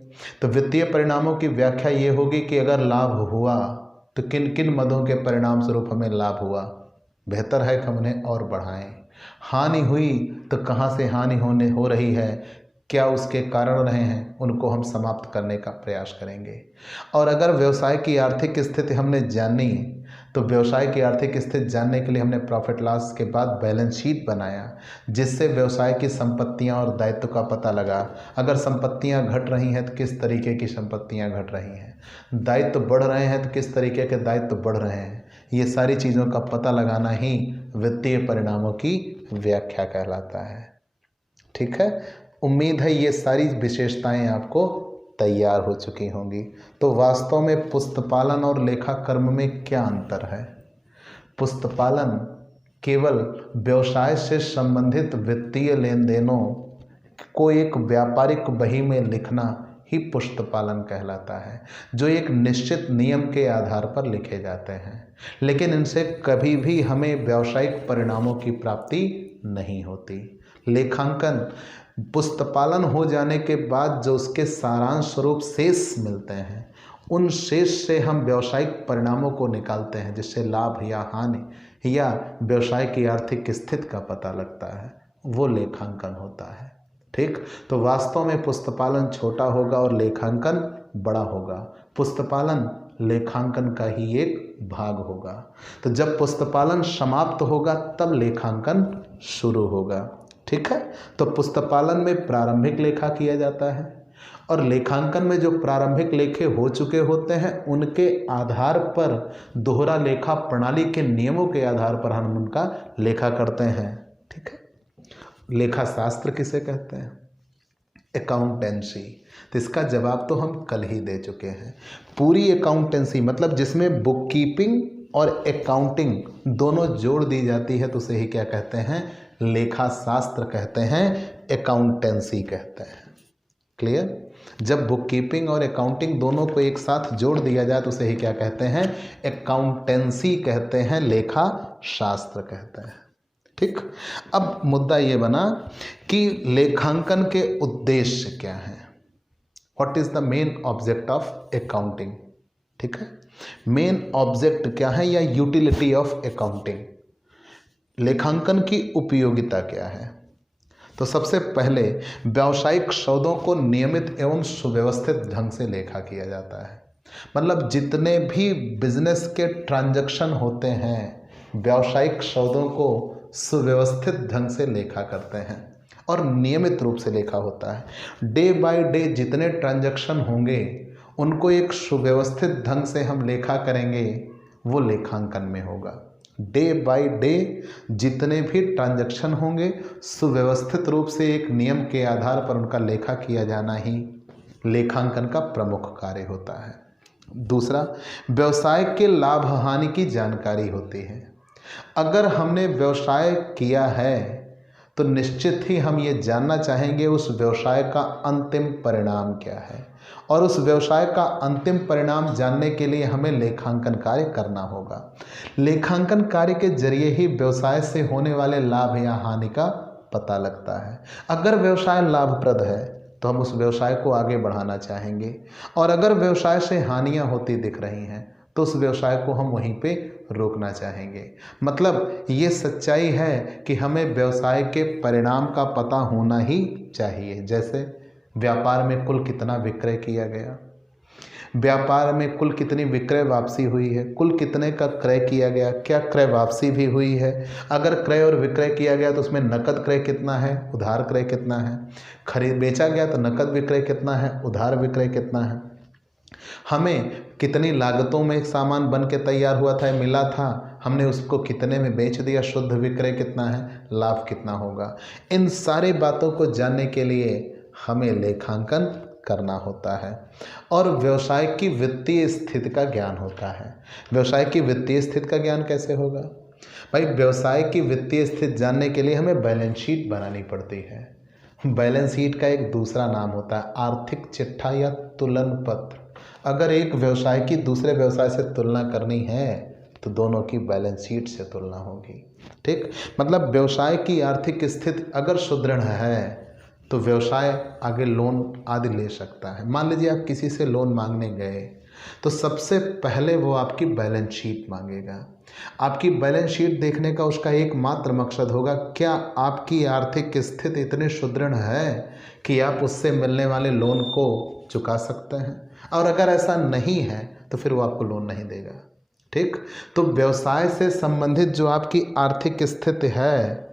तो वित्तीय परिणामों की व्याख्या ये होगी कि अगर लाभ हुआ तो किन किन मदों के परिणाम स्वरूप हमें लाभ हुआ, बेहतर है कि हम उन्हें और बढ़ाएं। हानि हुई तो कहाँ से हानि हो रही है, क्या उसके कारण रहे हैं, उनको हम समाप्त करने का प्रयास करेंगे। और अगर व्यवसाय की आर्थिक स्थिति हमने जानी, तो व्यवसाय की आर्थिक स्थिति जानने के लिए हमने प्रॉफिट लॉस के बाद बैलेंस शीट बनाया, जिससे व्यवसाय की संपत्तियां और दायित्व का पता लगा। अगर संपत्तियां घट रही हैं तो किस तरीके की संपत्तियां घट रही हैं, दायित्व बढ़ रहे हैं तो किस तरीके के दायित्व बढ़ रहे हैं। ये सारी चीज़ों का पता लगाना ही वित्तीय परिणामों की व्याख्या कहलाता है, ठीक है। उम्मीद है ये सारी विशेषताएं आपको तैयार हो चुकी होंगी। तो वास्तव में पुस्तपालन और लेखा कर्म में क्या अंतर है। पुस्तपालन केवल व्यवसाय से संबंधित वित्तीय लेन देनों को एक व्यापारिक बही में लिखना ही पुस्तपालन कहलाता है, जो एक निश्चित नियम के आधार पर लिखे जाते हैं, लेकिन इनसे कभी भी हमें व्यावसायिक परिणामों की प्राप्ति नहीं होती। लेखांकन पुस्तपालन हो जाने के बाद जो उसके सारांश स्वरूप शेष मिलते हैं, उन शेष से हम व्यावसायिक परिणामों को निकालते हैं, जिससे लाभ या हानि या व्यवसाय की आर्थिक स्थिति का पता लगता है, वो लेखांकन होता है, ठीक। तो वास्तव में पुस्तपालन छोटा होगा और लेखांकन बड़ा होगा। पुस्तपालन लेखांकन का ही एक भाग होगा। तो जब पुस्तपालन समाप्त होगा तब लेखांकन शुरू होगा, ठीक है। तो पुस्तपालन में प्रारंभिक लेखा किया जाता है, और लेखांकन में जो प्रारंभिक लेखे हो चुके होते हैं उनके आधार पर दोहरा लेखा प्रणाली के नियमों के आधार पर हम उनका लेखा करते हैं, ठीक है। लेखा शास्त्र किसे कहते हैं, अकाउंटेंसी। तो इसका जवाब तो हम कल ही दे चुके हैं। पूरी अकाउंटेंसी मतलब जिसमें बुक कीपिंग और अकाउंटिंग दोनों जोड़ दी जाती है, तो उसे ही क्या कहते हैं, लेखा शास्त्र कहते हैं, अकाउंटेंसी कहते हैं, क्लियर? जब बुक कीपिंग और अकाउंटिंग दोनों को एक साथ जोड़ दिया जाए तो उसे ही क्या कहते हैं? अकाउंटेंसी कहते हैं, लेखा शास्त्र कहते हैं। ठीक। अब मुद्दा ये बना कि लेखांकन के उद्देश्य क्या हैं? What is the main object of accounting? ठीक है, मेन ऑब्जेक्ट क्या है या यूटिलिटी ऑफ अकाउंटिंग, लेखांकन की उपयोगिता क्या है? तो सबसे पहले व्यावसायिक सौदों को नियमित एवं सुव्यवस्थित ढंग से लेखा किया जाता है। मतलब जितने भी बिजनेस के ट्रांजैक्शन होते हैं, व्यावसायिक सौदों को सुव्यवस्थित ढंग से लेखा करते हैं और नियमित रूप से लेखा होता है। डे बाय डे जितने ट्रांजैक्शन होंगे उनको एक सुव्यवस्थित ढंग से हम लेखा करेंगे, वो लेखांकन में होगा। डे बाय डे जितने भी ट्रांजैक्शन होंगे सुव्यवस्थित रूप से एक नियम के आधार पर उनका लेखा किया जाना ही लेखांकन का प्रमुख कार्य होता है। दूसरा, व्यवसाय के लाभ हानि की जानकारी होती है। अगर हमने व्यवसाय किया है तो निश्चित ही हम ये जानना चाहेंगे उस व्यवसाय का अंतिम परिणाम क्या है, और उस व्यवसाय का अंतिम परिणाम जानने के लिए हमें लेखांकन कार्य करना होगा। लेखांकन कार्य के जरिए ही व्यवसाय से होने वाले लाभ या हानि का पता लगता है। अगर व्यवसाय लाभप्रद है तो हम उस व्यवसाय को आगे बढ़ाना चाहेंगे, और अगर व्यवसाय से हानियां होती दिख रही हैं तो उस व्यवसाय को हम वहीं पे रोकना चाहेंगे। मतलब ये सच्चाई है कि हमें व्यवसाय के परिणाम का पता होना ही चाहिए। जैसे व्यापार में कुल कितना विक्रय किया गया, व्यापार में कुल कितनी विक्रय वापसी हुई है, कुल कितने का क्रय किया गया, क्या क्रय वापसी भी हुई है, अगर क्रय और विक्रय किया गया तो उसमें नकद क्रय कितना है, उधार क्रय कितना है, खरीद बेचा गया तो नकद विक्रय कितना है, उधार विक्रय कितना है, हमें कितनी लागतों में सामान बन के तैयार हुआ था, मिला था, हमने उसको कितने में बेच दिया, शुद्ध विक्रय कितना है, लाभ कितना होगा। इन सारी बातों को जानने के लिए हमें लेखांकन करना होता है। और व्यवसाय की वित्तीय स्थिति का ज्ञान होता है। व्यवसाय की वित्तीय स्थिति का ज्ञान कैसे होगा भाई? व्यवसाय की वित्तीय स्थिति जानने के लिए हमें बैलेंस शीट बनानी पड़ती है। बैलेंस शीट का एक दूसरा नाम होता है आर्थिक चिट्ठा या तुलन पत्र। अगर एक व्यवसाय की दूसरे व्यवसाय से तुलना करनी है तो दोनों की बैलेंस शीट से तुलना होगी। ठीक, मतलब व्यवसाय की आर्थिक स्थिति अगर सुदृढ़ है तो व्यवसाय आगे लोन आदि ले सकता है। मान लीजिए आप किसी से लोन मांगने गए तो सबसे पहले वो आपकी बैलेंस शीट मांगेगा। आपकी बैलेंस शीट देखने का उसका एकमात्र मकसद होगा, क्या आपकी आर्थिक स्थिति इतनी सुदृढ़ है कि आप उससे मिलने वाले लोन को चुका सकते हैं, और अगर ऐसा नहीं है तो फिर वो आपको लोन नहीं देगा। ठीक, तो व्यवसाय से संबंधित जो आपकी आर्थिक स्थिति है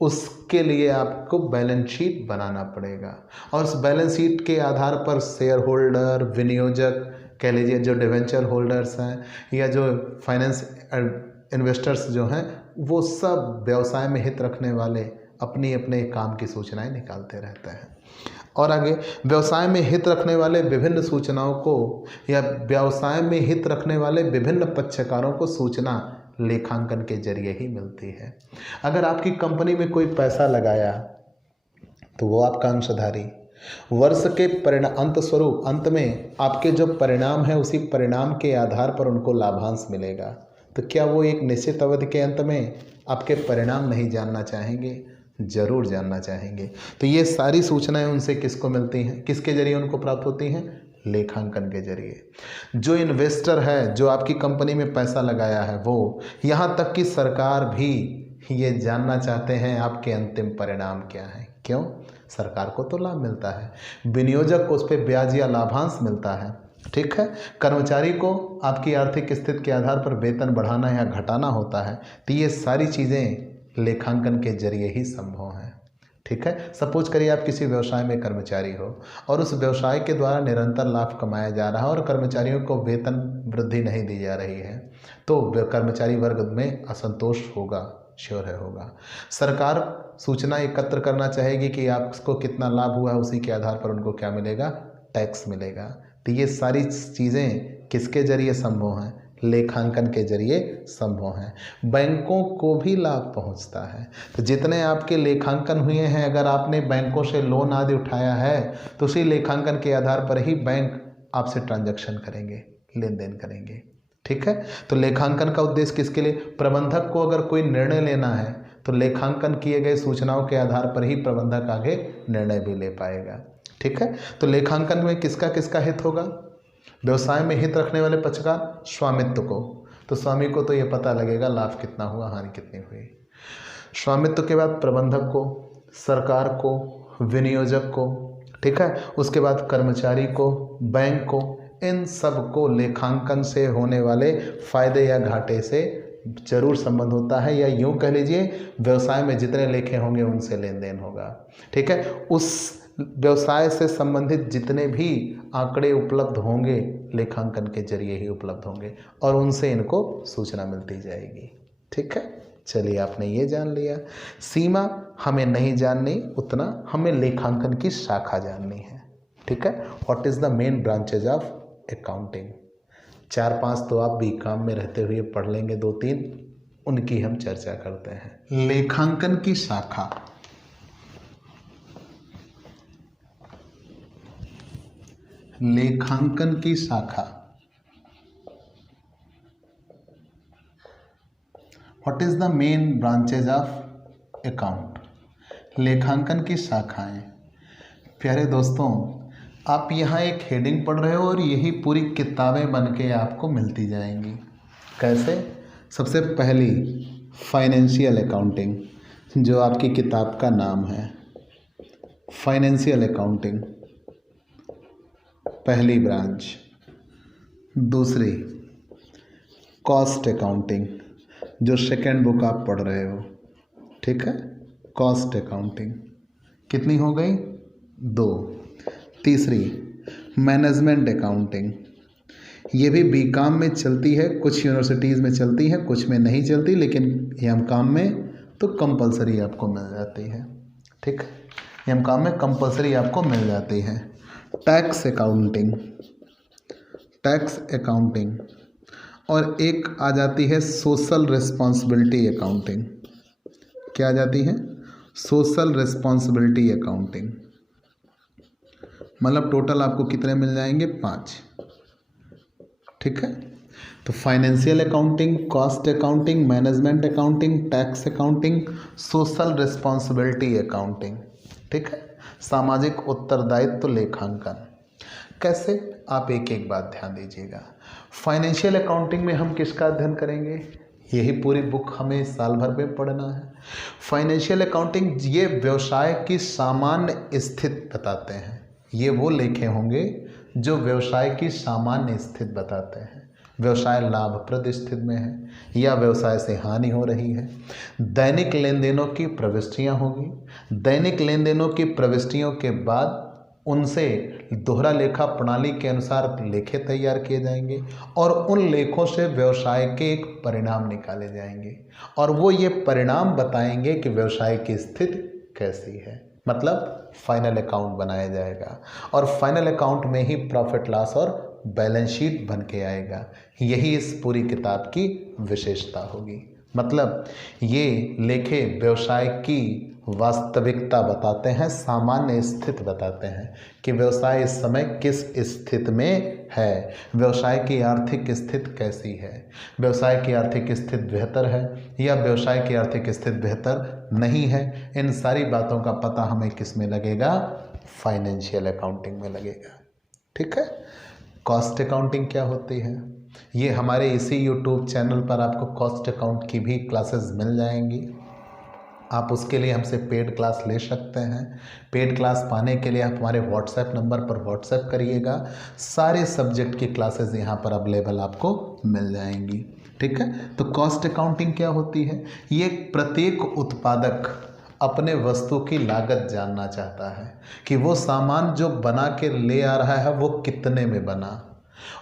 उसके लिए आपको बैलेंस शीट बनाना पड़ेगा, और उस बैलेंस शीट के आधार पर शेयर होल्डर, विनियोजक कह लीजिए, जो डिवेंचर होल्डर्स हैं या जो फाइनेंस इन्वेस्टर्स जो हैं, वो सब व्यवसाय में हित रखने वाले अपनी अपने काम की सूचनाएं निकालते रहते हैं। और आगे व्यवसाय में हित रखने वाले विभिन्न सूचनाओं को या व्यवसाय में हित रखने वाले विभिन्न पक्षकारों को सूचना लेखांकन के जरिए ही मिलती है। अगर आपकी कंपनी में कोई पैसा लगाया तो वो आपका अंशधारी, वर्ष के अंत स्वरूप अंत में आपके जो परिणाम है उसी परिणाम के आधार पर उनको लाभांश मिलेगा। तो क्या वो एक निश्चित अवधि के अंत में आपके परिणाम नहीं जानना चाहेंगे? जरूर जानना चाहेंगे। तो ये सारी सूचनाएं उनसे किसको मिलती हैं, किसके जरिए उनको प्राप्त होती हैं? लेखांकन के जरिए। जो इन्वेस्टर है, जो आपकी कंपनी में पैसा लगाया है, वो यहाँ तक कि सरकार भी ये जानना चाहते हैं आपके अंतिम परिणाम क्या है। क्यों? सरकार को तो लाभ मिलता है, विनियोजक को उस पर ब्याज या लाभांश मिलता है। ठीक है, कर्मचारी को आपकी आर्थिक स्थिति के आधार पर वेतन बढ़ाना या घटाना होता है। तो ये सारी चीज़ें लेखांकन के जरिए ही संभव हैं। ठीक है, सपोज करिए आप किसी व्यवसाय में कर्मचारी हो और उस व्यवसाय के द्वारा निरंतर लाभ कमाया जा रहा है और कर्मचारियों को वेतन वृद्धि नहीं दी जा रही है, तो कर्मचारी वर्ग में असंतोष होगा, श्योर है होगा। सरकार सूचना एकत्र करना चाहेगी कि आपको कितना लाभ हुआ है, उसी के आधार पर उनको क्या मिलेगा? टैक्स मिलेगा। तो ये सारी चीज़ें किसके जरिए संभव हैं? लेखांकन के जरिए संभव है। बैंकों को भी लाभ पहुंचता है। तो जितने आपके लेखांकन हुए हैं, अगर आपने बैंकों से लोन आदि उठाया है तो उसी लेखांकन के आधार पर ही बैंक आपसे ट्रांजैक्शन करेंगे, लेन देन करेंगे। ठीक है। तो लेखांकन का उद्देश्य किसके लिए? प्रबंधक को अगर कोई निर्णय लेना है तो लेखांकन किए गए सूचनाओं के आधार पर ही प्रबंधक आगे निर्णय भी ले पाएगा। ठीक है। तो लेखांकन में किसका किसका हित होगा? व्यवसाय में हित रखने वाले पक्षकार स्वामित्व को, तो स्वामी को तो ये पता लगेगा लाभ कितना हुआ, हानि कितनी हुई। स्वामित्व के बाद प्रबंधक को, सरकार को, विनियोजक को, ठीक है, उसके बाद कर्मचारी को, बैंक को, इन सब को लेखांकन से होने वाले फायदे या घाटे से जरूर संबंध होता है, या यूं कह लीजिए व्यवसाय में जितने लेखे होंगे उनसे लेन देन होगा। ठीक है। उस व्यवसाय से संबंधित जितने भी आंकड़े उपलब्ध होंगे लेखांकन के जरिए ही उपलब्ध होंगे और उनसे इनको सूचना मिलती जाएगी। ठीक है। चलिए, आपने ये जान लिया। सीमा हमें नहीं जाननी, उतना हमें लेखांकन की शाखा जाननी है। ठीक है। What is the main branches of accounting? 4-5 तो आप बीकॉम में रहते हुए पढ़ लेंगे, 2-3 उनकी हम चर्चा करते हैं। लेखांकन की शाखा, लेखांकन की शाखा, what is the main branches of account? लेखांकन की शाखाएं। प्यारे दोस्तों, आप यहाँ एक हेडिंग पढ़ रहे हो और यही पूरी किताबें बन के आपको मिलती जाएंगी। कैसे? सबसे पहली फाइनेंशियल अकाउंटिंग, जो आपकी किताब का नाम है, फाइनेंशियल अकाउंटिंग पहली ब्रांच। दूसरी कॉस्ट अकाउंटिंग, जो सेकेंड बुक आप पढ़ रहे हो। ठीक है। कॉस्ट अकाउंटिंग कितनी हो गई? 2। तीसरी मैनेजमेंट अकाउंटिंग, ये भी बीकॉम में चलती है, कुछ यूनिवर्सिटीज़ में चलती है, कुछ में नहीं चलती, लेकिन एमकॉम में तो कंपलसरी आपको मिल जाती है। ठीक है। एमकॉम में कंपलसरी आपको मिल जाती है। टैक्स अकाउंटिंग, टैक्स अकाउंटिंग, और एक आ जाती है सोशल रिस्पॉन्सिबिलिटी अकाउंटिंग। क्या आ जाती है? Social responsibility accounting. मतलब टोटल आपको कितने मिल जाएंगे? 5। ठीक है। तो financial accounting, cost accounting, management accounting, tax accounting, social responsibility accounting. ठीक है। सामाजिक उत्तरदायित्व लेखांकन। कैसे? आप एक एक बात ध्यान दीजिएगा। फाइनेंशियल अकाउंटिंग में हम किसका अध्ययन करेंगे? यही पूरी बुक हमें साल भर में पढ़ना है। फाइनेंशियल अकाउंटिंग ये व्यवसाय की सामान्य स्थिति बताते हैं। ये वो लेखे होंगे जो व्यवसाय की सामान्य स्थिति बताते हैं। व्यवसाय लाभप्रद स्थिति में है या व्यवसाय से हानि हो रही है। दैनिक लेन देनों की प्रविष्टियाँ होगी। दैनिक लेन देनों की प्रविष्टियों के बाद उनसे दोहरा लेखा प्रणाली के अनुसार लेखे तैयार किए जाएंगे और उन लेखों से व्यवसाय के एक परिणाम निकाले जाएंगे और वो ये परिणाम बताएंगे कि व्यवसाय की स्थिति कैसी है। मतलब फाइनल अकाउंट बनाया जाएगा और फाइनल अकाउंट में ही प्रॉफिट लॉस और बैलेंस शीट बन के आएगा। यही इस पूरी किताब की विशेषता होगी। मतलब ये लेखे व्यवसाय की वास्तविकता बताते हैं, सामान्य स्थिति बताते हैं कि व्यवसाय इस समय किस स्थिति में है, व्यवसाय की आर्थिक स्थिति कैसी है, व्यवसाय की आर्थिक स्थिति बेहतर है या व्यवसाय की आर्थिक स्थिति बेहतर नहीं है। इन सारी बातों का पता हमें किस में लगेगा? फाइनेंशियल अकाउंटिंग में लगेगा। ठीक है। कॉस्ट अकाउंटिंग क्या होती है? ये हमारे इसी यूट्यूब चैनल पर आपको कॉस्ट अकाउंट की भी क्लासेस मिल जाएंगी। आप उसके लिए हमसे पेड क्लास ले सकते हैं। पेड क्लास पाने के लिए आप हमारे व्हाट्सएप नंबर पर व्हाट्सएप करिएगा। सारे सब्जेक्ट की क्लासेस यहाँ पर अवेलेबल आपको मिल जाएंगी। ठीक है। तो कॉस्ट अकाउंटिंग क्या होती है? ये प्रत्येक उत्पादक अपने वस्तु की लागत जानना चाहता है कि वो सामान जो बना के ले आ रहा है वो कितने में बना,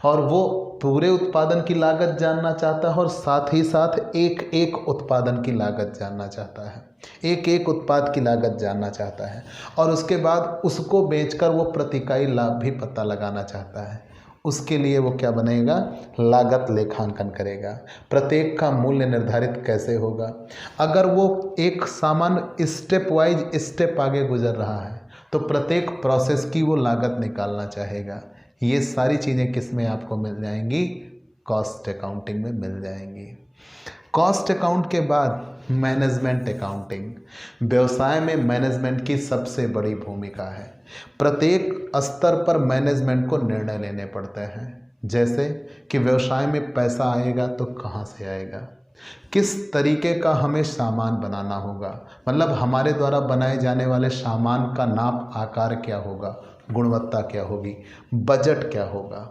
और वो पूरे उत्पादन की लागत जानना चाहता है और साथ ही साथ एक एक उत्पादन की लागत जानना चाहता है, एक एक उत्पाद की लागत जानना चाहता है और उसके बाद उसको बेचकर वो प्रति इकाई लाभ भी पता लगाना चाहता है। उसके लिए वो क्या बनेगा, लागत लेखांकन करेगा। प्रत्येक का मूल्य निर्धारित कैसे होगा, अगर वो एक सामान स्टेप वाइज स्टेप आगे गुजर रहा है तो प्रत्येक प्रोसेस की वो लागत निकालना चाहेगा। ये सारी चीज़ें किस में आपको मिल जाएंगी, कॉस्ट अकाउंटिंग में मिल जाएंगी। कॉस्ट अकाउंट के बाद मैनेजमेंट अकाउंटिंग। व्यवसाय में मैनेजमेंट की सबसे बड़ी भूमिका है। प्रत्येक स्तर पर मैनेजमेंट को निर्णय लेने पड़ते हैं, जैसे कि व्यवसाय में पैसा आएगा तो कहाँ से आएगा, किस तरीके का हमें सामान बनाना होगा, मतलब हमारे द्वारा बनाए जाने वाले सामान का नाप आकार क्या होगा, गुणवत्ता क्या होगी, बजट क्या होगा,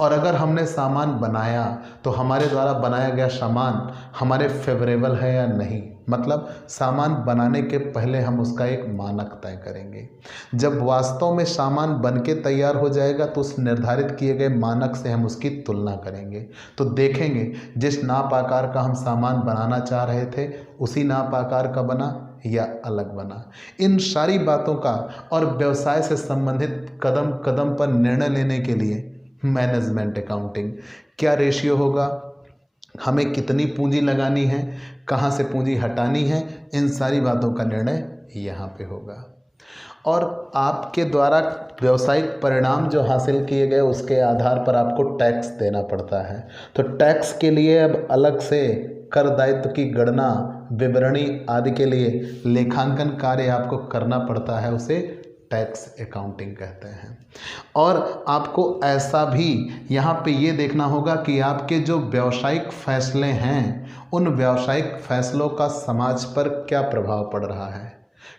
और अगर हमने सामान बनाया तो हमारे द्वारा बनाया गया सामान हमारे फेवरेबल है या नहीं, मतलब सामान बनाने के पहले हम उसका एक मानक तय करेंगे। जब वास्तव में सामान बन के तैयार हो जाएगा तो उस निर्धारित किए गए मानक से हम उसकी तुलना करेंगे, तो देखेंगे जिस नाप आकार का हम सामान बनाना चाह रहे थे उसी नाप आकार का बना या अलग बना। इन सारी बातों का और व्यवसाय से संबंधित कदम कदम पर निर्णय लेने के लिए मैनेजमेंट अकाउंटिंग, क्या रेशियो होगा, हमें कितनी पूंजी लगानी है, कहाँ से पूंजी हटानी है, इन सारी बातों का निर्णय यहाँ पे होगा। और आपके द्वारा व्यवसायिक परिणाम जो हासिल किए गए उसके आधार पर आपको टैक्स देना पड़ता है, तो टैक्स के लिए अब अलग से कर दायित्व की गणना, विवरणी आदि के लिए लेखांकन कार्य आपको करना पड़ता है, उसे टैक्स अकाउंटिंग कहते हैं। और आपको ऐसा भी यहाँ पे ये देखना होगा कि आपके जो व्यावसायिक फैसले हैं उन व्यावसायिक फैसलों का समाज पर क्या प्रभाव पड़ रहा है,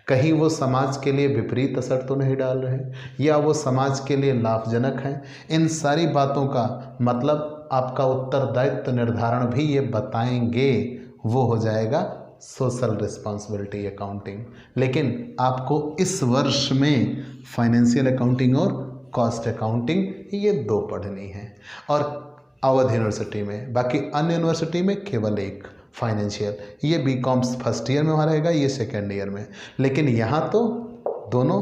कहीं वो समाज के लिए विपरीत असर तो नहीं डाल रहे या वो समाज के लिए लाभजनक हैं। इन सारी बातों का मतलब आपका उत्तरदायित्व निर्धारण भी ये बताएंगे, वो हो जाएगा सोशल रिस्पॉन्सिबिलिटी अकाउंटिंग। लेकिन आपको इस वर्ष में फाइनेंशियल अकाउंटिंग और कॉस्ट अकाउंटिंग ये 2 पढ़नी है, और अवध यूनिवर्सिटी में, बाकी अन्य यूनिवर्सिटी में केवल एक फाइनेंशियल, ये बीकॉम फर्स्ट ईयर में वहाँ रहेगा, ये सेकेंड ईयर में, लेकिन यहाँ तो दोनों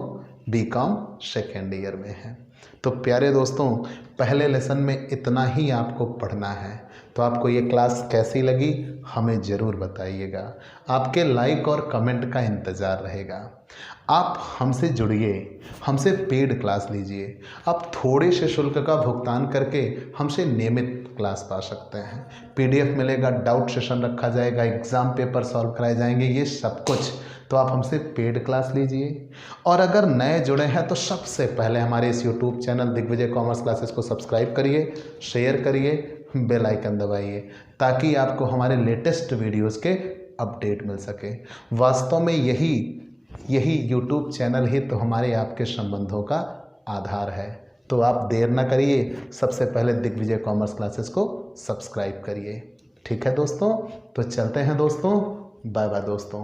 बीकॉम सेकेंड ईयर में है। तो प्यारे दोस्तों, पहले लेसन में इतना ही आपको पढ़ना है। तो आपको ये क्लास कैसी लगी हमें ज़रूर बताइएगा, आपके लाइक और कमेंट का इंतज़ार रहेगा। आप हमसे जुड़िए, हमसे पेड क्लास लीजिए, आप थोड़े से शुल्क का भुगतान करके हमसे नियमित क्लास पा सकते हैं। PDF मिलेगा, डाउट सेशन रखा जाएगा, एग्ज़ाम पेपर सॉल्व कराए जाएंगे, ये सब कुछ। तो आप हमसे पेड क्लास लीजिए, और अगर नए जुड़े हैं तो सबसे पहले हमारे इस YouTube channel Digvijay commerce classes को सब्सक्राइब करिए, शेयर करिए, बेल आइकन दबाइए, ताकि आपको हमारे लेटेस्ट वीडियोस के अपडेट मिल सके। वास्तव में यही YouTube चैनल ही तो हमारे आपके संबंधों का आधार है। तो आप देर ना करिए, सबसे पहले दिग्विजय कॉमर्स क्लासेस को सब्सक्राइब करिए। ठीक है दोस्तों, तो चलते हैं दोस्तों, बाय बाय दोस्तों।